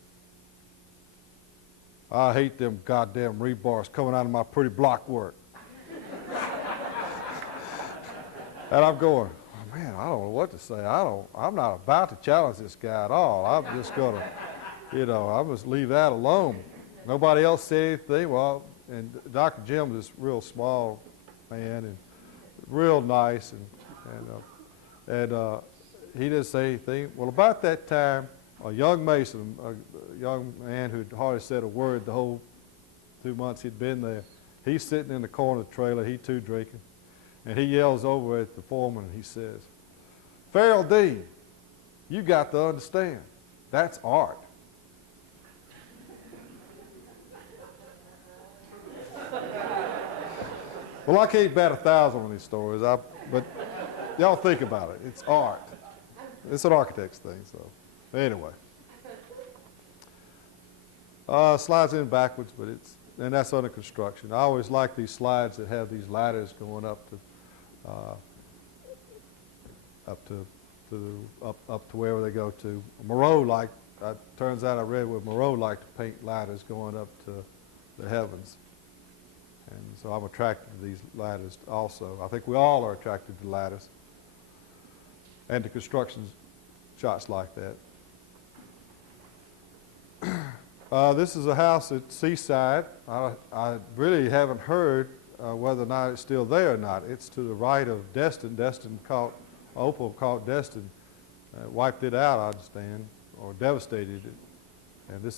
I hate them goddamn rebars coming out of my pretty block work. And I'm going, oh man, I don't know what to say. I'm not about to challenge this guy at all. I'm just going to, I'm just leave that alone. Nobody else said anything. Well, and Dr. Jim was this real small man and real nice, and he didn't say anything. Well, about that time, a young Mason, a young man who'd hardly said a word the whole 2 months he'd been there, he's sitting in the corner of the trailer, he too drinking, and he yells over at the foreman and he says, Farrell Dean, you got to understand, that's art. Well, I can't bat 1,000 on these stories, but y'all think about it. It's art. It's an architect's thing, so anyway. Slides in backwards, and that's under construction. I always like these slides that have these ladders going up to wherever they go to. Moreau turns out I read where Moreau liked to paint ladders going up to the heavens. And so I'm attracted to these ladders also. I think we all are attracted to ladders and to construction shots like that. This is a house at Seaside. I really haven't heard whether or not it's still there or not. It's to the right of Destin. Opal caught Destin, wiped it out, I understand, or devastated it. And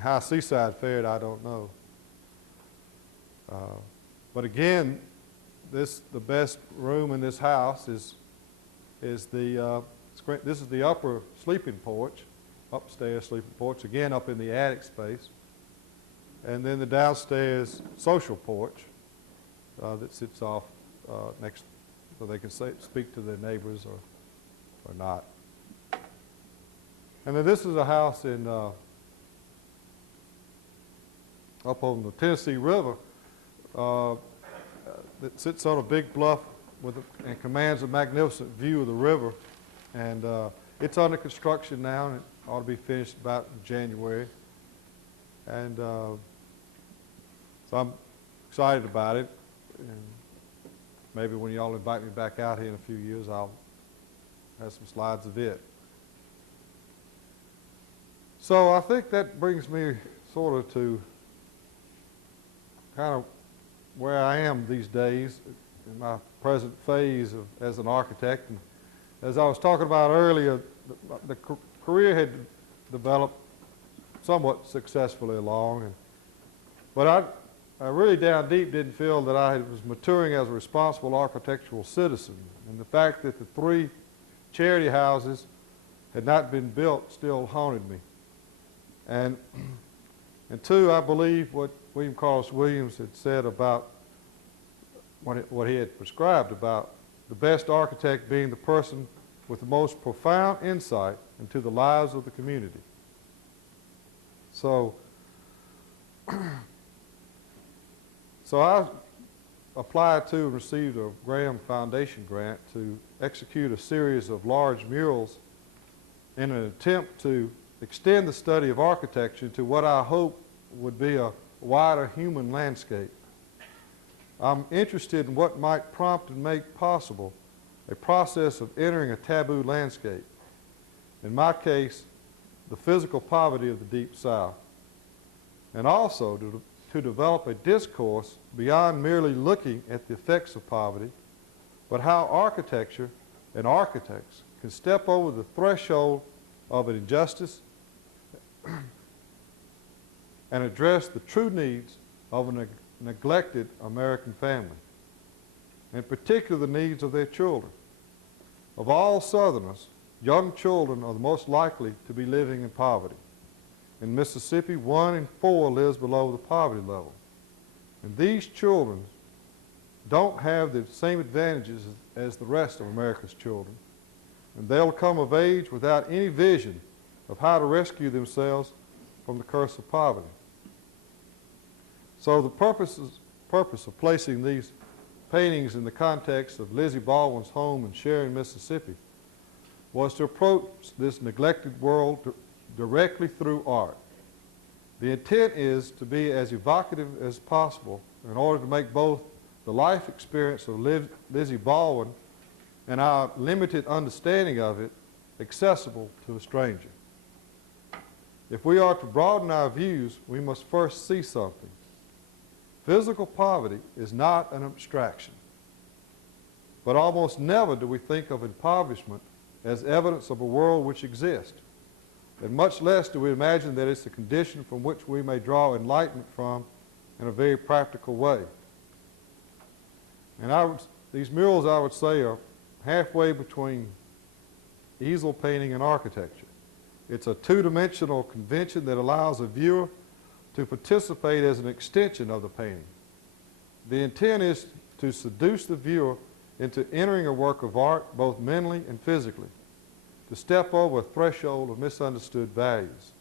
how Seaside fared, I don't know. But again, the best room in this house is this is the upper sleeping porch, upstairs sleeping porch, again up in the attic space, and then the downstairs social porch that sits off next, so they can speak to their neighbors or not. And then this is a house in up on the Tennessee River that sits on a big bluff and commands a magnificent view of the river. And it's under construction now, and it ought to be finished about in January. And so I'm excited about it. And maybe when y'all invite me back out here in a few years, I'll have some slides of it. So I think that brings me sort of to kind of where I am these days in my present phase as an architect. And as I was talking about earlier, the career had developed somewhat successfully along, but I really down deep didn't feel that I was maturing as a responsible architectural citizen. And the fact that the 3 charity houses had not been built still haunted me. And 2, I believe what William Carlos Williams had said about what he had prescribed about the best architect being the person with the most profound insight into the lives of the community. So I applied to and received a Graham Foundation grant to execute a series of large murals in an attempt to extend the study of architecture to what I hope would be a wider human landscape. I'm interested in what might prompt and make possible a process of entering a taboo landscape. In my case, the physical poverty of the Deep South. And also to develop a discourse beyond merely looking at the effects of poverty, but how architecture and architects can step over the threshold of an injustice and address the true needs of a neglected American family, in particular the needs of their children. Of all Southerners, young children are the most likely to be living in poverty. In Mississippi, 1 in 4 lives below the poverty level. And these children don't have the same advantages as the rest of America's children. And they'll come of age without any vision of how to rescue themselves from the curse of poverty. So the purpose of placing these paintings in the context of Lizzie Baldwin's home in Sharon, Mississippi, was to approach this neglected world directly through art. The intent is to be as evocative as possible in order to make both the life experience of Lizzie Baldwin and our limited understanding of it accessible to a stranger. If we are to broaden our views, we must first see something. Physical poverty is not an abstraction, but almost never do we think of impoverishment as evidence of a world which exists, and much less do we imagine that it's a condition from which we may draw enlightenment from in a very practical way. And these murals, I would say, are halfway between easel painting and architecture. It's a two-dimensional convention that allows a viewer to participate as an extension of the painting. The intent is to seduce the viewer into entering a work of art both mentally and physically, to step over a threshold of misunderstood values.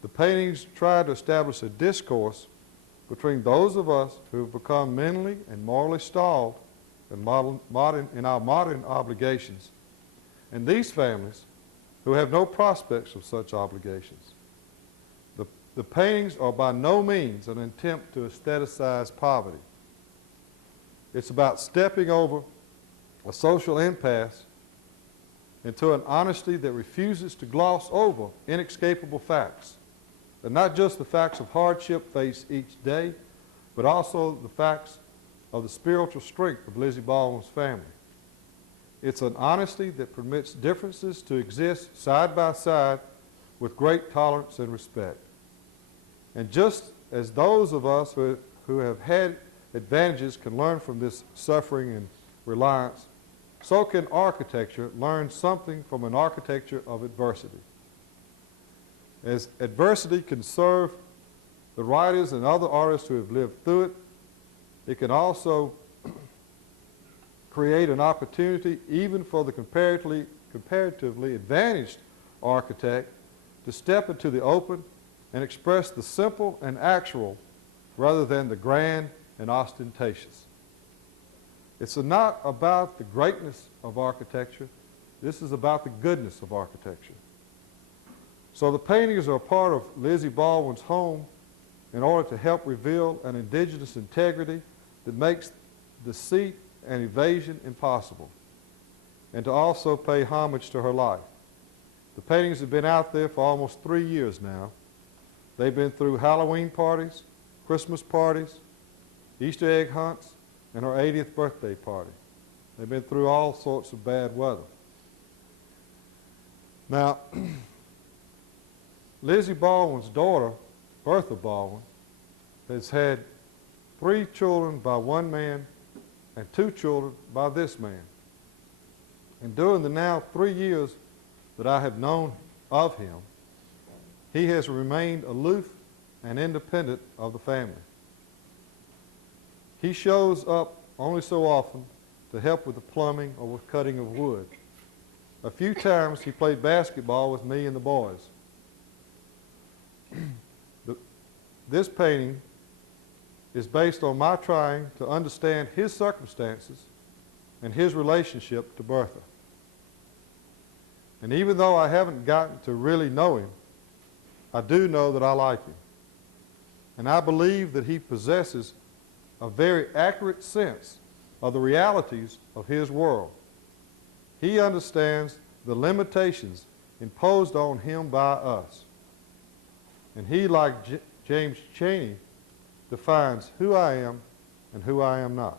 The paintings try to establish a discourse between those of us who have become mentally and morally stalled in our modern obligations, and these families who have no prospects of such obligations. The paintings are by no means an attempt to aestheticize poverty. It's about stepping over a social impasse into an honesty that refuses to gloss over inescapable facts, and not just the facts of hardship faced each day, but also the facts of the spiritual strength of Lizzie Baldwin's family. It's an honesty that permits differences to exist side by side with great tolerance and respect. And just as those of us who have had advantages can learn from this suffering and reliance, so can architecture learn something from an architecture of adversity. As adversity can serve the writers and other artists who have lived through it, it can also create an opportunity even for the comparatively advantaged architect to step into the open and express the simple and actual rather than the grand and ostentatious. It's not about the greatness of architecture. This is about the goodness of architecture. So the paintings are a part of Lizzie Baldwin's home in order to help reveal an indigenous integrity that makes deceit and evasion impossible, and to also pay homage to her life. The paintings have been out there for almost 3 years now. They've been through Halloween parties, Christmas parties, Easter egg hunts, and her 80th birthday party. They've been through all sorts of bad weather. Now, Lizzie Baldwin's daughter, Bertha Baldwin, has had 3 children by one man and 2 children by this man. And during the now 3 years that I have known of him, he has remained aloof and independent of the family. He shows up only so often to help with the plumbing or with cutting of wood. A few times he played basketball with me and the boys. This painting is based on my trying to understand his circumstances and his relationship to Bertha. And even though I haven't gotten to really know him, I do know that I like him. And I believe that he possesses a very accurate sense of the realities of his world. He understands the limitations imposed on him by us. And he, like James Chaney, defines who I am and who I am not.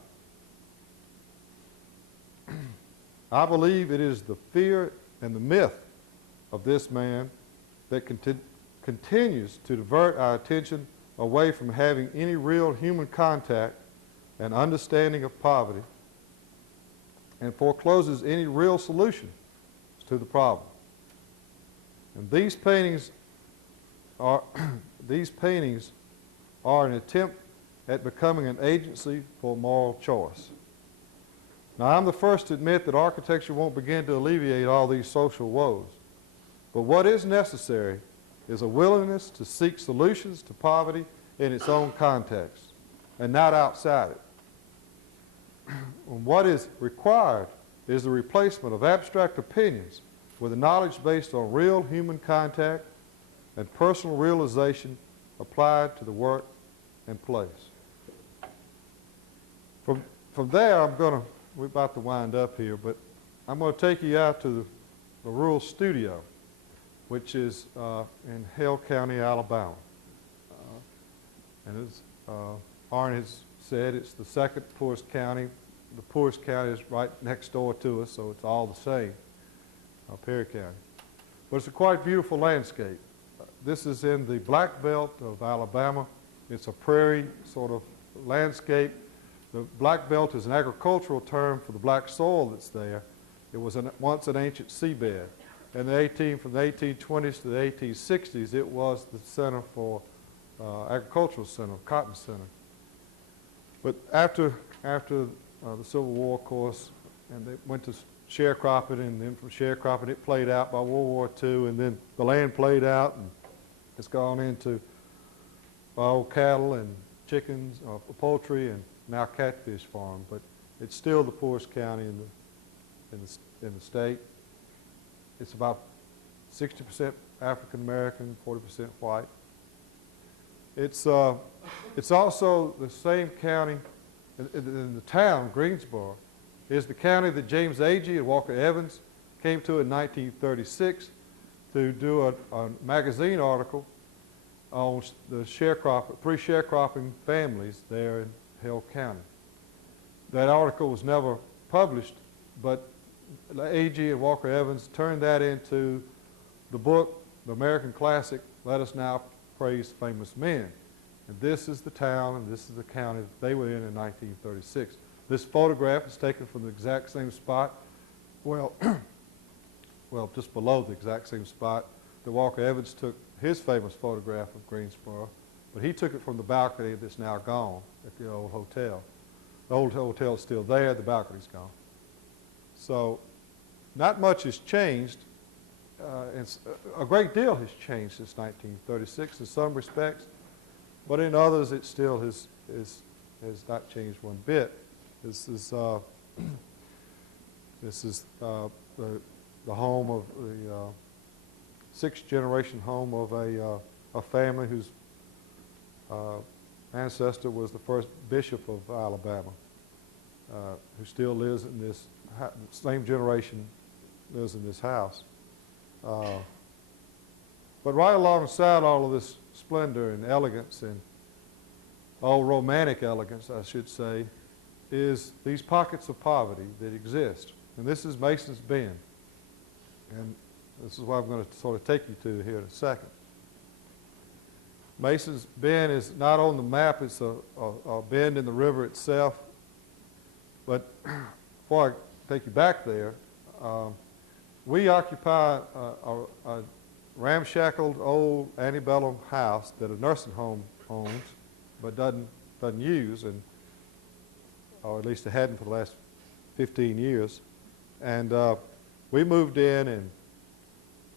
I believe it is the fear and the myth of this man that continues to divert our attention away from having any real human contact and understanding of poverty, and forecloses any real solution to the problem. And these paintings are an attempt at becoming an agency for moral choice. Now, I'm the first to admit that architecture won't begin to alleviate all these social woes. But what is necessary is a willingness to seek solutions to poverty in its own context and not outside it. And what is required is the replacement of abstract opinions with a knowledge based on real human contact and personal realization applied to the work and place. From there, we're about to wind up here, but I'm going to take you out to the rural studio, which is in Hale County, Alabama. And as Arne has said, it's the second poorest county. The poorest county is right next door to us, so it's all the same, Perry County. But it's a quite beautiful landscape. This is in the Black Belt of Alabama. It's a prairie sort of landscape. The Black Belt is an agricultural term for the black soil that's there. It was once an ancient seabed. And from the 1820s to the 1860s, it was the center for agricultural center, cotton center. But after the Civil War, of course, and they went to sharecropping, and then from sharecropping it played out by World War II, and then the land played out, and it's gone into cattle and chickens, poultry, and now catfish farm. But it's still the poorest county in the state. It's about 60% African American, 40% white. It's also the same county in the town, Greensboro, is the county that James Agee and Walker Evans came to in 1936 to do a magazine article on the three sharecropping families there in Hale County. That article was never published, but Agee and Walker Evans turned that into the book, the American classic, Let Us Now Praise Famous Men. And this is the town and this is the county that they were in 1936. This photograph is taken from the exact same spot, well, just below the exact same spot that Walker Evans took his famous photograph of Greensboro, but he took it from the balcony that's now gone at the old hotel. The old hotel is still there, the balcony's gone. So not much has changed a great deal has changed since 1936 in some respects, but in others it still has not changed one bit. This is the home of the sixth generation home of a family whose ancestor was the first bishop of Alabama, who still lives in this same generation lives in this house. But right alongside all of this splendor and elegance and all romantic elegance, I should say, is these pockets of poverty that exist. And this is Mason's Bend. And this is what I'm going to sort of take you to here in a second. Mason's Bend is not on the map. It's a bend in the river itself. But before I take you back there, we occupy a ramshackled old antebellum house that a nursing home owns but doesn't use, or at least it hadn't for the last 15 years. And we moved in and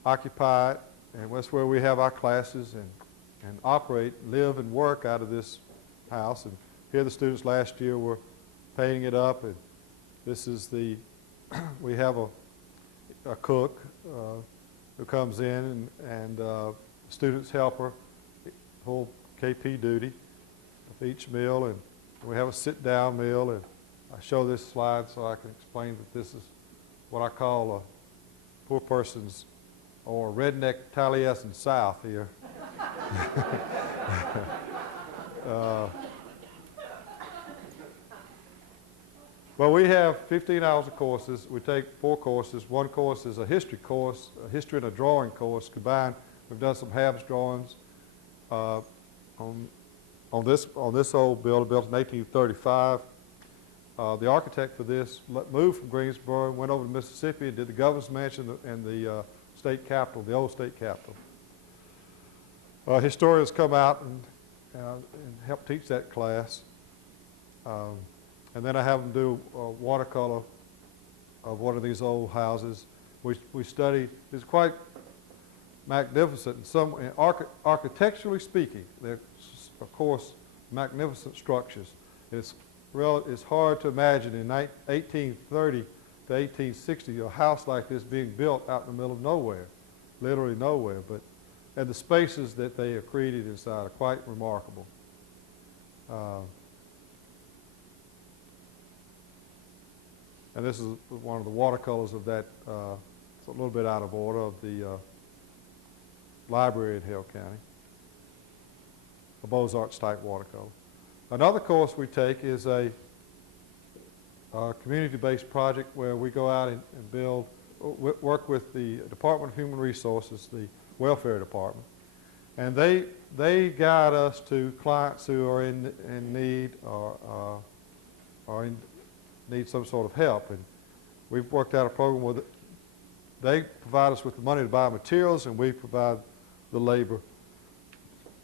occupy it, and that's where we have our classes and operate, live and work out of this house. And here the students last year were painting it up, and this is the, we have a cook who comes in and students help her full KP duty of each meal, and we have a sit-down meal. And I show this slide so I can explain that this is what I call a poor person's or redneck Taliesin South here. Well, we have 15 hours of courses. We take 4 courses. One course is a history course, a history and a drawing course combined. We've done some Habs drawings on this old building, built in 1835. The architect for this moved from Greensboro, went over to Mississippi, and did the governor's mansion and the state capitol, the old state capitol. Historians come out and help teach that class. And then I have them do a watercolor of one of these old houses. We study, it's quite magnificent. Architecturally speaking, they're, of course, magnificent structures. It's hard to imagine in 1830 to 1860 a house like this being built out in the middle of nowhere, literally nowhere. And the spaces that they have created inside are quite remarkable. And this is one of the watercolors of that, it's a little bit out of order, of the library in Hale County, a Beaux-Arts type watercolor. Another course we take is a community-based project where we go out and build, work with the Department of Human Resources, the welfare department, and they guide us to clients who are in need or need some sort of help. And we've worked out a program where they provide us with the money to buy materials, and we provide the labor,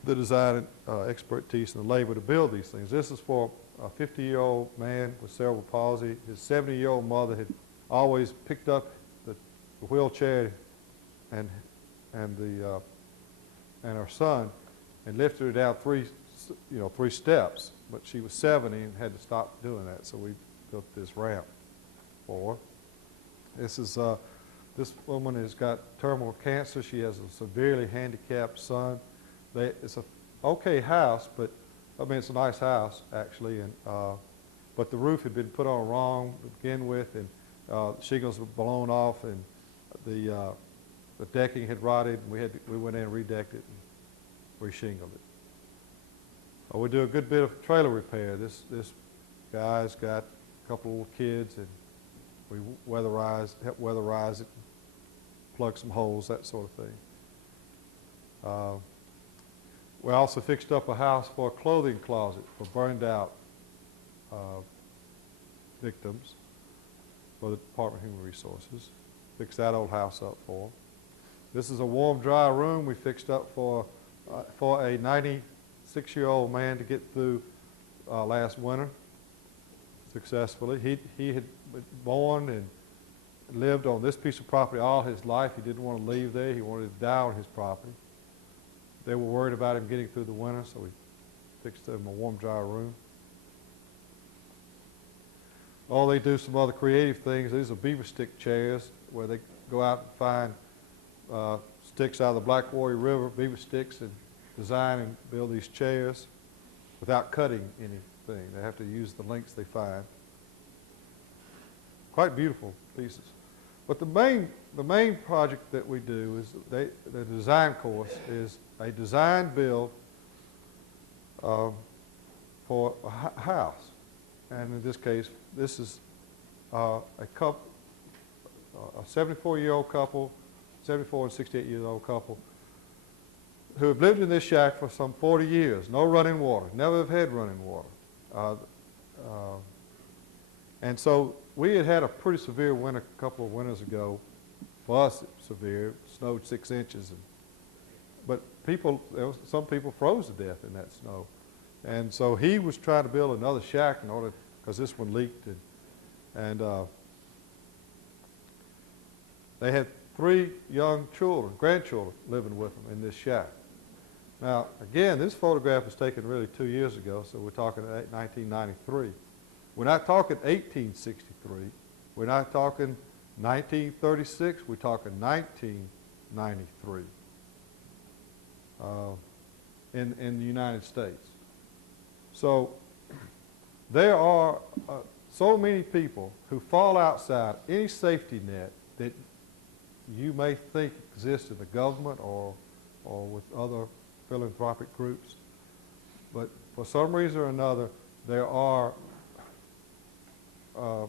the design expertise and the labor to build these things. This is for a 50-year-old man with cerebral palsy. His 70-year-old mother had always picked up the wheelchair and her son and lifted her down three steps. But she was 70 and had to stop doing that, so we built this ramp for her. This woman has got terminal cancer. She has a severely handicapped son. It's a okay house, but I mean it's a nice house actually, and but the roof had been put on wrong to begin with, and shingles were blown off, and the decking had rotted, and we went in and redecked it and reshingled it. We do a good bit of trailer repair. This guy's got a couple of little kids, and we help weatherize it, plug some holes, that sort of thing. We also fixed up a house for a clothing closet for burned out victims for the Department of Human Resources. Fixed that old house up for them. This is a warm, dry room we fixed up for a 96-year-old man to get through last winter successfully. He had been born lived on this piece of property all his life. He didn't want to leave there. He wanted to die on his property. They were worried about him getting through the winter, so we fixed him a warm, dry room. Or they do some other creative things. These are beaver stick chairs where they go out and find sticks out of the Black Warrior River, beaver sticks, and design and build these chairs without cutting anything. They have to use the links they find. Quite beautiful pieces. But the main project that we do is the design course is a design build for a house. And in this case, this is a 74-year-old couple, 74 and 68-year-old couple, who have lived in this shack for some 40 years. No running water, never have had running water. And so we had a pretty severe winter a couple of winters ago. For us, it was severe. It snowed 6 inches. But some people froze to death in that snow. And so he was trying to build another shack in order, because this one leaked. And they had 3 young children, grandchildren, living with them in this shack. Now, again, this photograph was taken really 2 years ago, so we're talking 1993. We're not talking 1863. We're not talking 1936. We're talking 1993 in the United States. So there are so many people who fall outside any safety net that you may think exists in the government or with other philanthropic groups. But for some reason or another, there are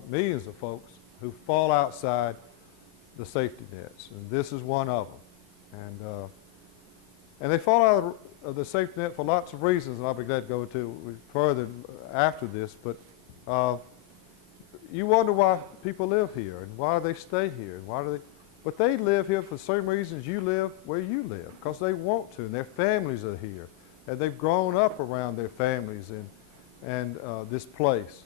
millions of folks who fall outside the safety nets, and this is one of them. And they fall out of the safety net for lots of reasons, and I'll be glad to go into further after this. But you wonder why people live here and why they stay here and why do they. But they live here for the same reasons you live where you live, because they want to, and their families are here, and they've grown up around their families and this place.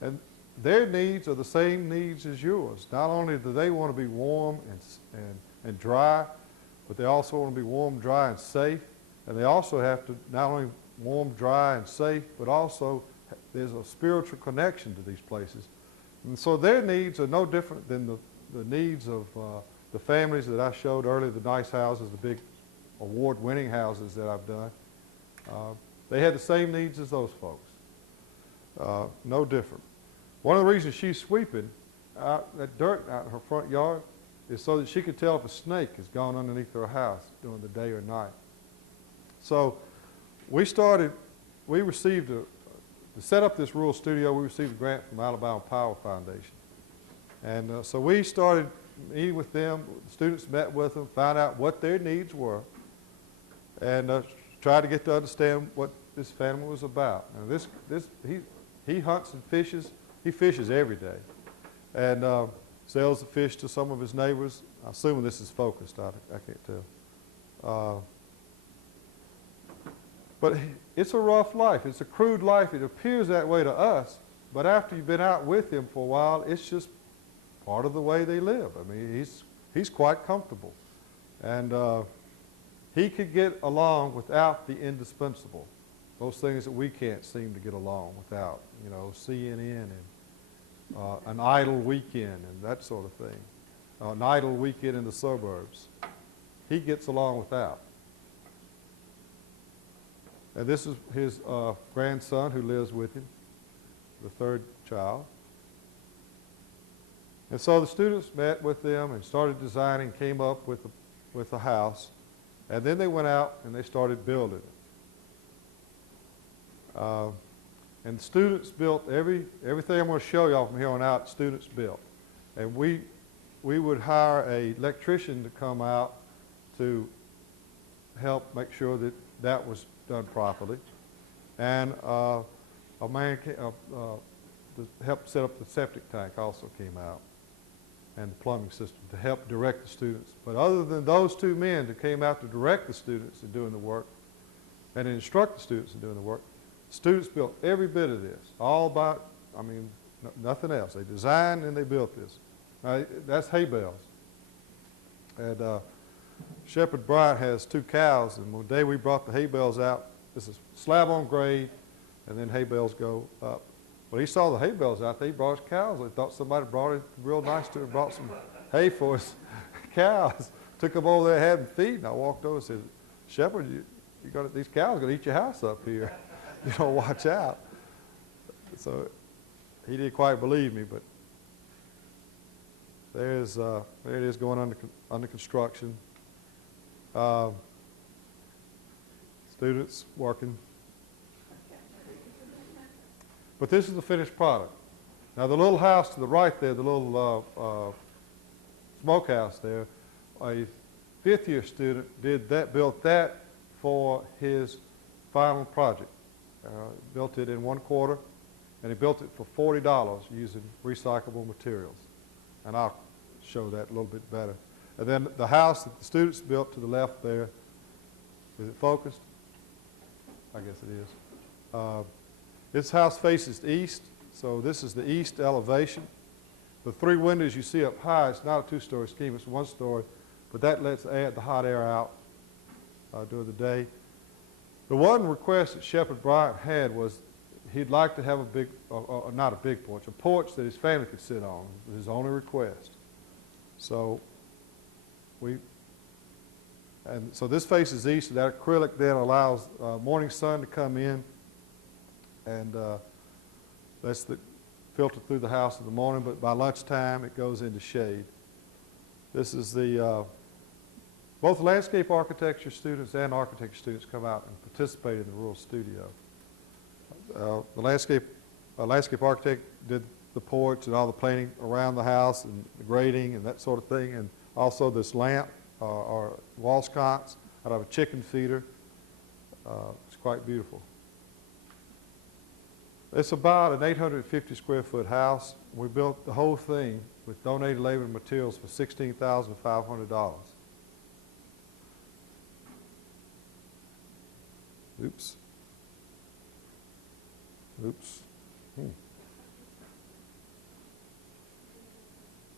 And their needs are the same needs as yours. Not only do they want to be warm and dry, but they also want to be warm, dry, and safe. And they also have to not only warm, dry, and safe, but also there's a spiritual connection to these places. And so their needs are no different than the needs of the families that I showed earlier, the nice houses, the big award-winning houses that I've done. They had the same needs as those folks. No different. One of the reasons she's sweeping that dirt out in her front yard is so that she could tell if a snake has gone underneath her house during the day or night. So we received, to set up this rural studio, we received a grant from Alabama Power Foundation. And so we started meeting with them, the students met with them, found out what their needs were, and tried to get to understand what this family was about. And he hunts and fishes. He fishes every day and sells the fish to some of his neighbors. I'm assuming this is focused. I can't tell. But it's a rough life. It's a crude life. It appears that way to us, but after you've been out with him for a while, it's just part of the way they live. I mean, he's quite comfortable. And he could get along without the indispensable, those things that we can't seem to get along without, CNN and an idle weekend and that sort of thing, an idle weekend in the suburbs. He gets along without. And this is his grandson who lives with him, the third child. And so the students met with them and started designing, came up with a house, and then they went out and they started building it. And the students built everything I'm going to show y'all from here on out, students built. And we would hire an electrician to come out to help make sure that that was done properly. And a man to help set up the septic tank also came out, and the plumbing system to help direct the students. But other than those two men that came out to direct the students in doing the work and instruct the students in doing the work, students built every bit of this, all by, nothing else. They designed and they built this. That's hay bales. And Shepherd Bryant has 2 cows, and the day we brought the hay bales out, this is slab on grade, and then hay bales go up. When he saw the hay bales out there, he brought his cows. He thought somebody brought it real nice to him, brought some hay for his cows. Took them over there, had them feed, and I walked over and said, Shepherd, these cows are going to eat your house up here. You don't watch out. So he didn't quite believe me, but there it is going under construction. Students working. But this is the finished product. Now the little house to the right there, the little smokehouse there, a 5th-year student built that for his final project. Built it in 1/4, and he built it for $40 using recyclable materials. And I'll show that a little bit better. And then the house that the students built to the left there, is it focused? I guess it is. This house faces east, so this is the east elevation. The 3 windows you see up high, it's not a 2-story scheme, it's 1-story, but that lets the hot air out during the day. The one request that Shepherd Bryant had was he'd like to have a big, not a big porch, a porch that his family could sit on. It was his only request. So so this faces east, and that acrylic then allows morning sun to come in, and that's the filter through the house in the morning, but by lunchtime it goes into shade. This is both landscape architecture students and architecture students come out and participate in the rural studio. The landscape architect did the porch and all the planning around the house and the grading and that sort of thing, and also this lamp or wall sconce out of a chicken feeder. It's quite beautiful. It's about an 850 square foot house. We built the whole thing with donated labor and materials for $16,500. Oops.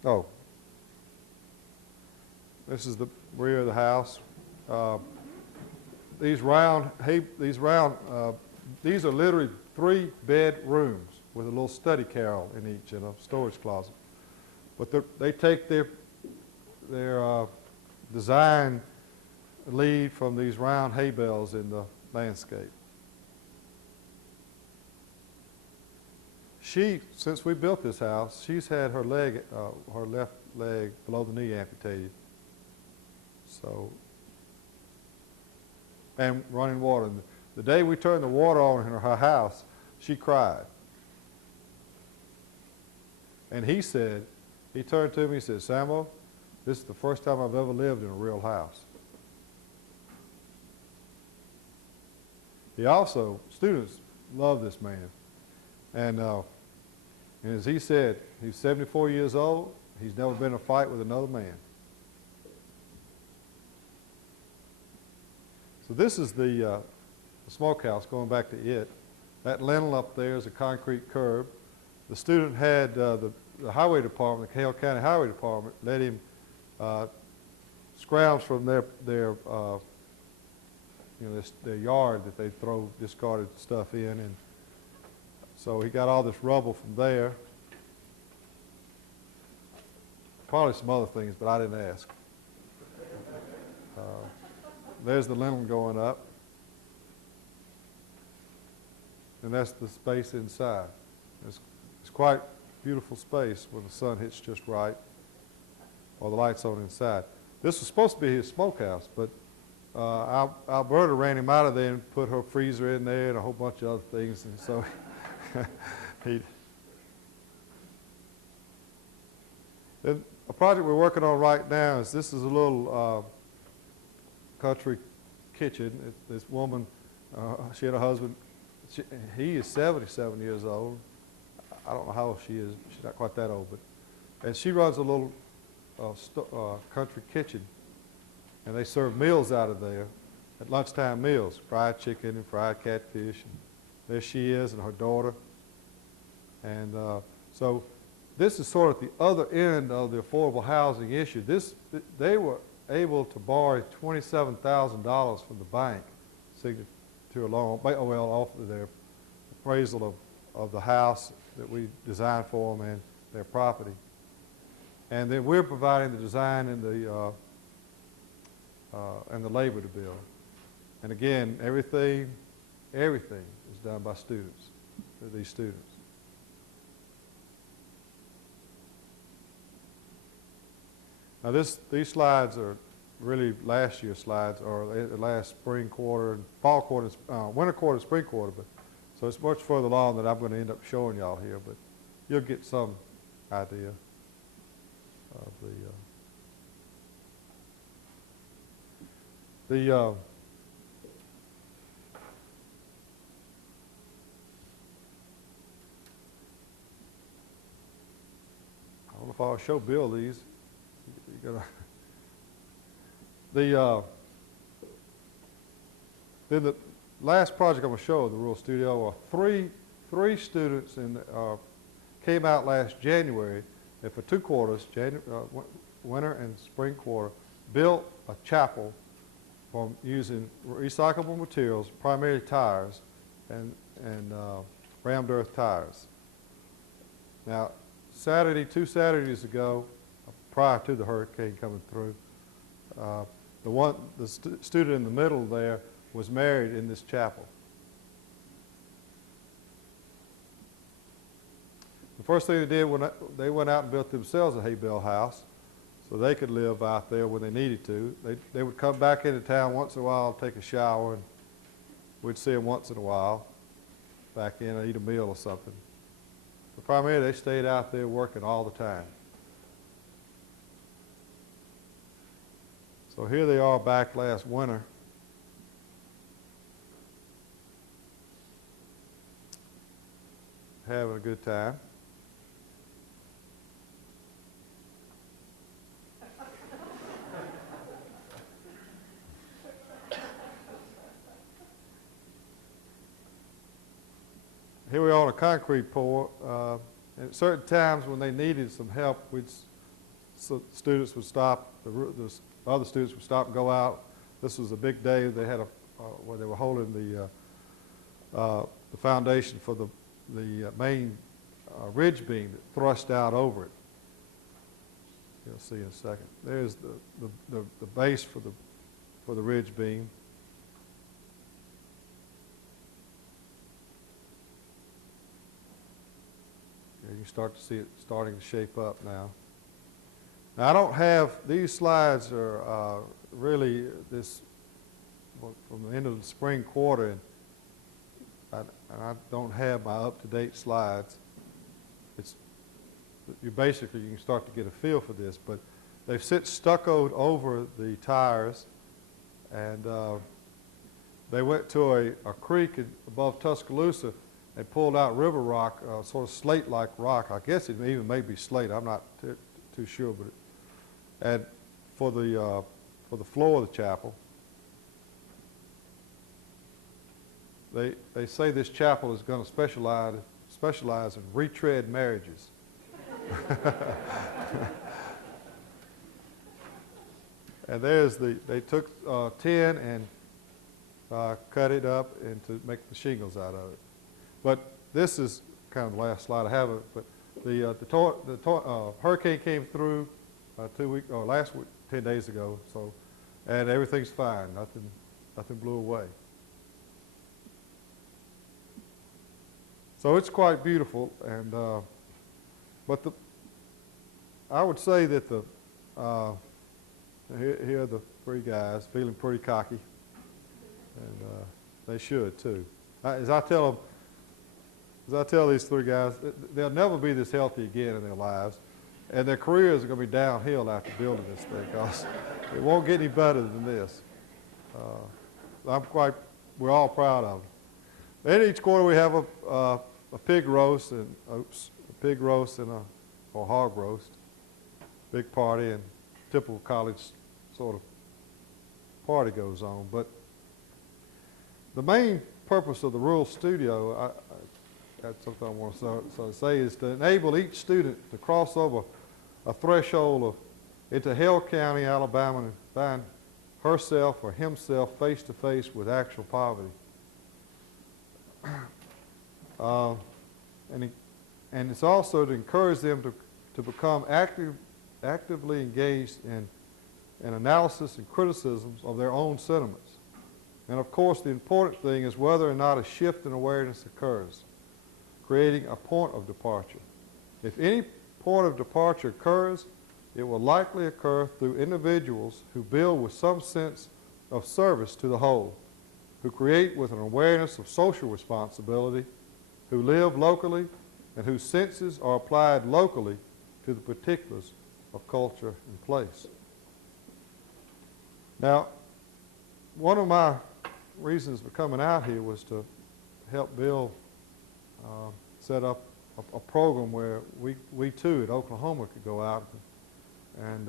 Oh. This is the rear of the house. These are literally 3 bedrooms with a little study carrel in each and a storage closet. But they take their design lead from these round hay bales in the landscape. Since we built this house, she's had her left leg below the knee amputated. So, and running water. The day we turned the water on in her house, she cried. And he turned to me and said, Samo, this is the first time I've ever lived in a real house. Students love this man. And as he said, he's 74 years old. He's never been in a fight with another man. So this is the smokehouse, going back to it. That lintel up there is a concrete curb. The student had the highway department, the Hale County Highway Department, let him scrounge from their yard that they throw discarded stuff in, and so he got all this rubble from there. Probably some other things, but I didn't ask. There's the lintel going up. And that's the space inside. It's quite beautiful space when the sun hits just right, or the lights on inside. This was supposed to be his smokehouse, but Alberta ran him out of there and put her freezer in there and a whole bunch of other things, and so Then a project we're working on right now is this is a little country kitchen. This woman, she had a husband. He is 77 years old. I don't know how old she is. She's not quite that old, and she runs a little country kitchen, and they serve meals out of there at lunchtime meals, fried chicken and fried catfish. And there she is and her daughter. And so this is sort of the other end of the affordable housing issue. They were able to borrow $27,000 from the bank, signature to a loan, well, off of their appraisal of the house that we designed for them and their property. And then we're providing the design and the labor to build. And again, everything is done by students, these students. Now these slides are really last year's slides, or the last spring quarter, fall quarter, winter quarter, spring quarter, but so it's much further along that I'm going to end up showing y'all here, but you'll get some idea of I don't know if I'll show Bill these. You gotta then the last project I'm going to show, the Rural Studio, are three students came out last January, and for 2 quarters, winter and spring quarter, built a chapel from using recyclable materials, primarily tires, and rammed earth tires. Now, 2 Saturdays ago, prior to the hurricane coming through, the student in the middle there was married in this chapel. The first thing they did when they went out and built themselves a hay bale house so they could live out there when they needed to. They would come back into town once in a while, take a shower, and we'd see them once in a while back in and eat a meal or something. But primarily they stayed out there working all the time. So here they are back last winter. Having a good time. Here we are on a concrete pour. And at certain times when they needed some help, students would stop, the other students would stop and go out. This was a big day. They had where they were holding the foundation for the main ridge beam that thrust out over it. You'll see in a second. There's the base for the ridge beam. And you start to see it starting to shape up now. Now I don't have, these slides are really from the end of the spring quarter, and I don't have my up-to-date slides. You can start to get a feel for this, but they've stuccoed over the tires, and they went to a creek above Tuscaloosa and pulled out river rock, sort of slate-like rock. I guess it even may be slate. I'm not too sure, but and for the floor of the chapel. They say this chapel is going to specialize in retread marriages. And they took tin and cut it up and to make the shingles out of it. But this is kind of the last slide I have of it. But the hurricane came through last week, 10 days ago. So, and everything's fine. Nothing blew away. So it's quite beautiful, and but I would say that here are the 3 guys feeling pretty cocky, and they should too. As I tell these 3 guys, they'll never be this healthy again in their lives, and their careers are going to be downhill after building this thing, because it won't get any better than this. We're all proud of them. And each quarter we have a pig roast and or hog roast, big party, and typical college sort of party goes on. But the main purpose of the Rural Studio, that's something I want to say, is to enable each student to cross over a threshold into Hale County, Alabama, and find herself or himself face to face with actual poverty. And it's also to encourage them to become actively engaged in analysis and criticisms of their own sentiments. And of course, the important thing is whether or not a shift in awareness occurs, creating a point of departure. If any point of departure occurs, it will likely occur through individuals who build with some sense of service to the whole, who create with an awareness of social responsibility, who live locally, and whose senses are applied locally to the particulars of culture and place. Now, one of my reasons for coming out here was to help Bill set up a program where we too at Oklahoma could go out and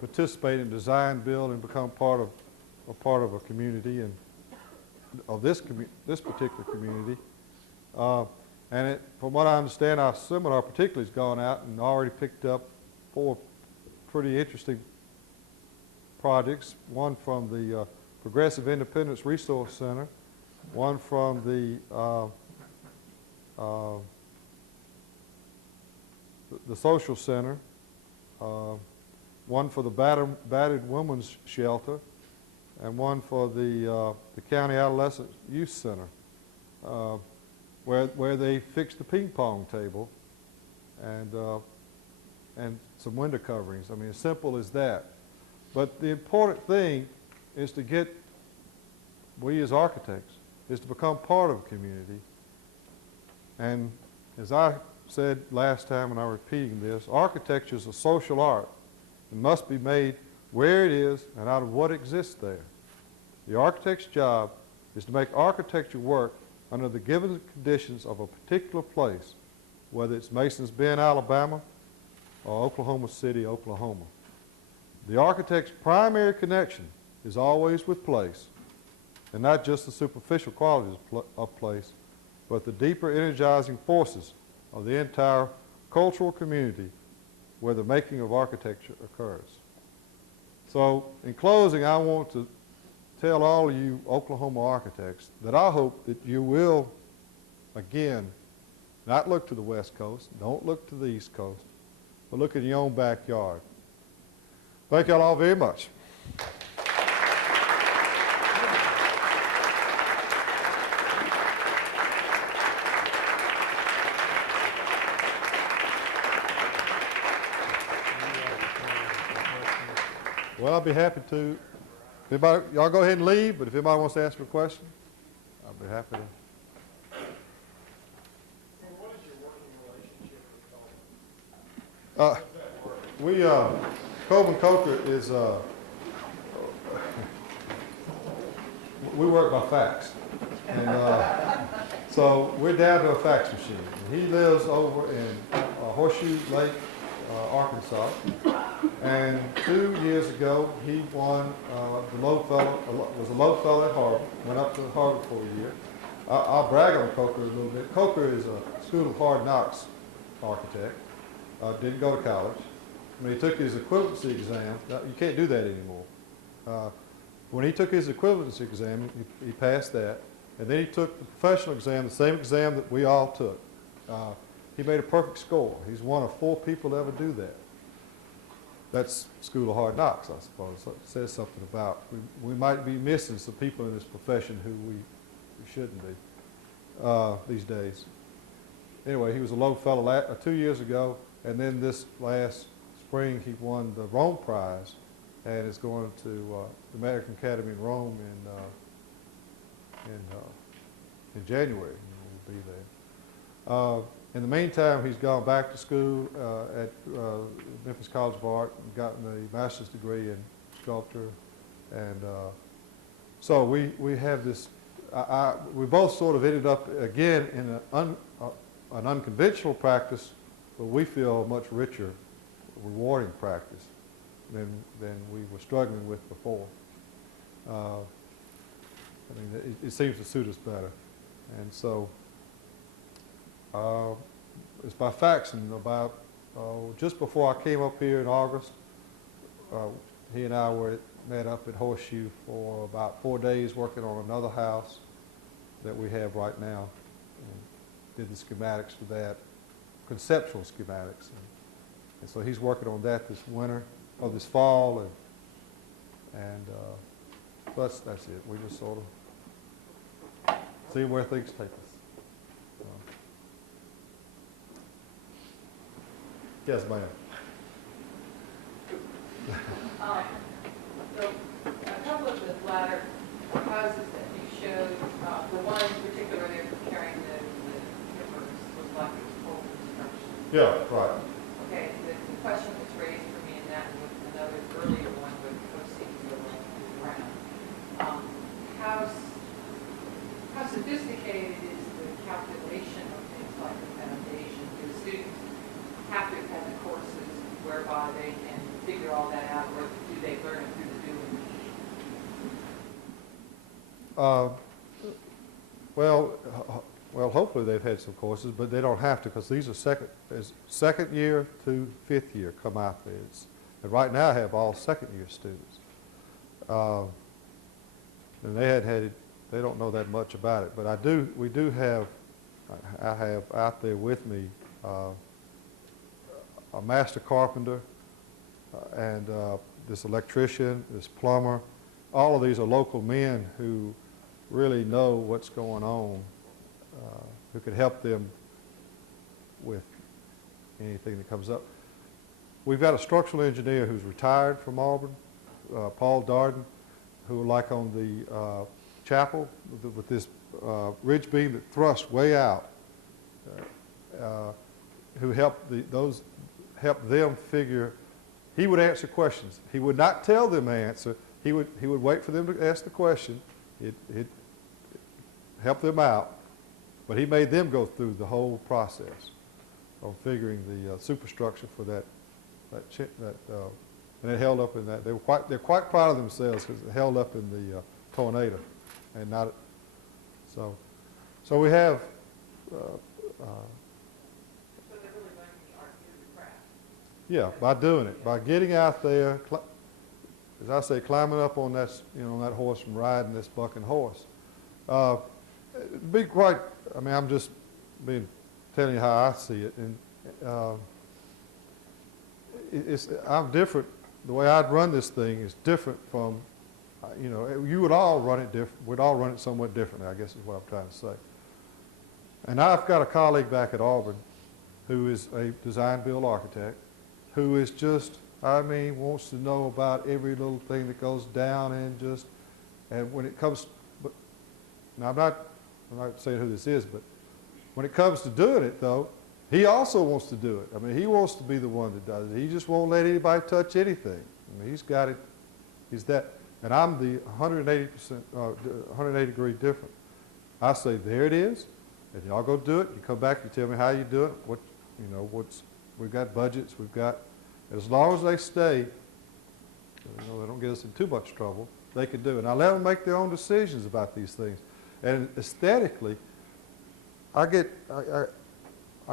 participate in design, build, and become part of a community and of this particular community. And from what I understand, our seminar particularly has gone out and already picked up 4 pretty interesting projects. One from the Progressive Independence Resource Center, one from the Social Center, one for the Battered Women's Shelter, and one for the County Adolescent Youth Center, where they fixed the ping pong table and some window coverings. I mean, as simple as that. But the important thing is to get, we as architects, is to become part of a community. And as I said last time, and I'm repeating this, architecture is a social art and must be made where it is and out of what exists there. The architect's job is to make architecture work under the given conditions of a particular place, whether it's Masons Bend, Alabama, or Oklahoma City, Oklahoma. The architect's primary connection is always with place, and not just the superficial qualities of place, but the deeper energizing forces of the entire cultural community where the making of architecture occurs. So, in closing, I want to tell all of you Oklahoma architects that I hope that you will, again, not look to the West Coast, don't look to the East Coast, but look in your own backyard. Thank you all very much. Well, I'll be happy to. Y'all go ahead and leave, but if anybody wants to ask me a question, I'll be happy to. Well, what is your working relationship with Coleman? Coleman Coker is, we work by fax. And so we're down to a fax machine. He lives over in Horseshoe Lake, Arkansas. And 2 years ago, he won was a low fellow at Harvard, went up to Harvard for a year. I'll brag on Coker a little bit. Coker is a School of Hard Knocks architect, didn't go to college. When he took his equivalency exam, you can't do that anymore. When he took his equivalency exam, he passed that, and then he took the professional exam, the same exam that we all took. He made a perfect score. He's one of 4 people to ever do that. That's School of Hard Knocks, I suppose. So it says something about, we might be missing some people in this profession who we shouldn't be these days. Anyway, he was a low fellow 2 years ago, and then this last spring he won the Rome Prize, and is going to the American Academy in Rome in January. He'll be there. In the meantime, he's gone back to school at Memphis College of Art and gotten a master's degree in sculpture. And so we have this, we both sort of ended up again in an unconventional practice, but we feel a much richer, rewarding practice than we were struggling with before. I mean, it seems to suit us better. And so It's by fax, and about just before I came up here in August, he and I met up at Horseshoe for about 4 days working on another house that we have right now. And did the schematics for that, conceptual schematics. And so he's working on that this winter, or this fall, and that's it. We just sort of see where things take us. Yes, ma'am. So a couple of the latter houses that you showed, the one in particular there carrying the timbers was like it was full construction. Yeah, right. Okay, the question that's raised for me in that with another earlier one with proceeds around. How sophisticated is the calculation of things like the foundation? Do the students have to attend the courses whereby they can figure all that out, or do they learn it through the doing? Well, hopefully they've had some courses, but they don't have to, because these are second year to fifth year come out there. And right now I have all second year students. And they don't know that much about it, but I have out there with me a master carpenter and this electrician, this plumber. All of these are local men who really know what's going on, who can help them with anything that comes up. We've got a structural engineer who's retired from Auburn, Paul Darden, who, like on the chapel with this ridge beam that thrusts way out, who helped them figure. He would answer questions. He would not tell them the answer. He would wait for them to ask the question. It helped them out, but he made them go through the whole process of figuring the superstructure for that and it held up in that. They're quite proud of themselves because it held up in the tornado, and not so. So we have. So they're really learning the art through the craft. Yeah, by doing it, by getting out there, as I say, climbing up on that, that horse and riding this bucking horse. Be quite. I mean, I'm just telling you how I see it, and I'm different. The way I'd run this thing is different from, you would all run it different. We'd all run it somewhat differently, I guess is what I'm trying to say. And I've got a colleague back at Auburn who is a design-build architect who is just, wants to know about every little thing that goes down and when it comes, now I'm not saying who this is, but when it comes to doing it though, he also wants to do it. He wants to be the one that does it. He just won't let anybody touch anything. He's got it. He's that. And I'm the 180 degree different. I say, there it is. And y'all go do it. You come back, you tell me how you do it. We've got budgets. As long as they stay, they don't get us in too much trouble, they can do it. And I let them make their own decisions about these things. And aesthetically, I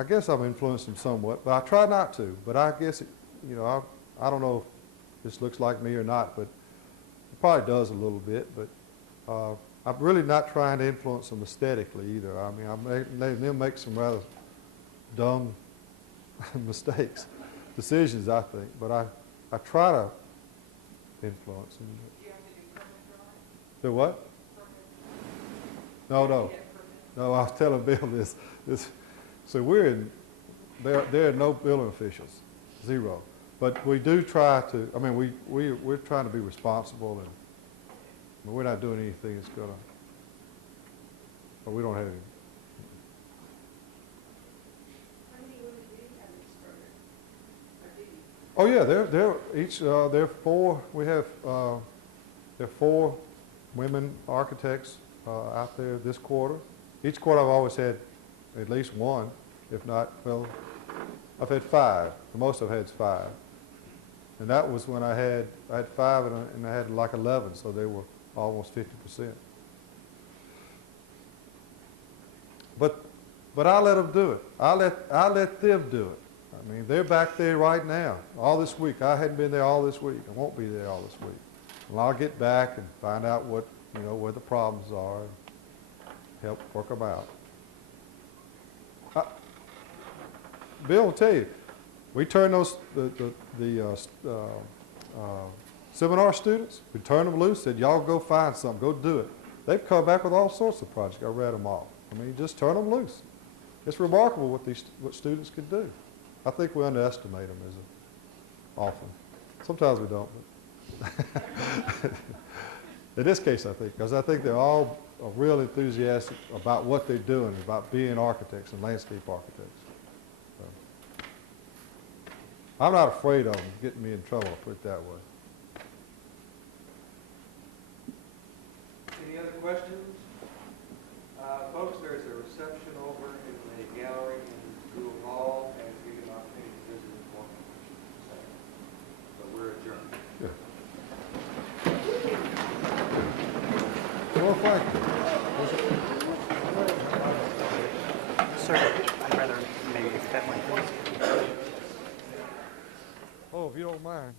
guess I'm influencing somewhat, but I try not to. But I guess, I don't know if this looks like me or not, but it probably does a little bit. But I'm really not trying to influence them aesthetically either. I'm letting them make some rather dumb decisions, I think. But I try to influence them. Do you have to do permit drawing? Do what? No, I was telling Bill this. So there are no building officials, zero. But we do try to, we're trying to be responsible, and we're not doing anything that's going to, but we don't have any. How many women do you have in this program? Oh yeah, they're four. We have there are 4 women architects out there this quarter. Each quarter I've always had at least one, if not, I've had 5. The most I've had is 5. And that was when I had 5 and I had like 11, so they were almost 50%. But But I let them do it. I let them do it. I mean, they're back there right now, all this week. I hadn't been there all this week. I won't be there all this week. Well, I'll get back and find out what, where the problems are and help work them out. Bill will tell you, we turn those, seminar students, we turn them loose, said, y'all go find something, go do it. They've come back with all sorts of projects. I read them all. I mean, just turn them loose. It's remarkable what students can do. I think we underestimate them often. Sometimes we don't. But in this case, I think, because I think they're all real enthusiastic about what they're doing, about being architects and landscape architects. So, I'm not afraid of them getting me in trouble, I'll put it that way. Any other questions? Folks, there's a reception over in the gallery in the school hall, and if you get an opportunity to visit it for Yeah. Well, thank you. Sir, I'd rather maybe if that might be. Oh, if you don't mind.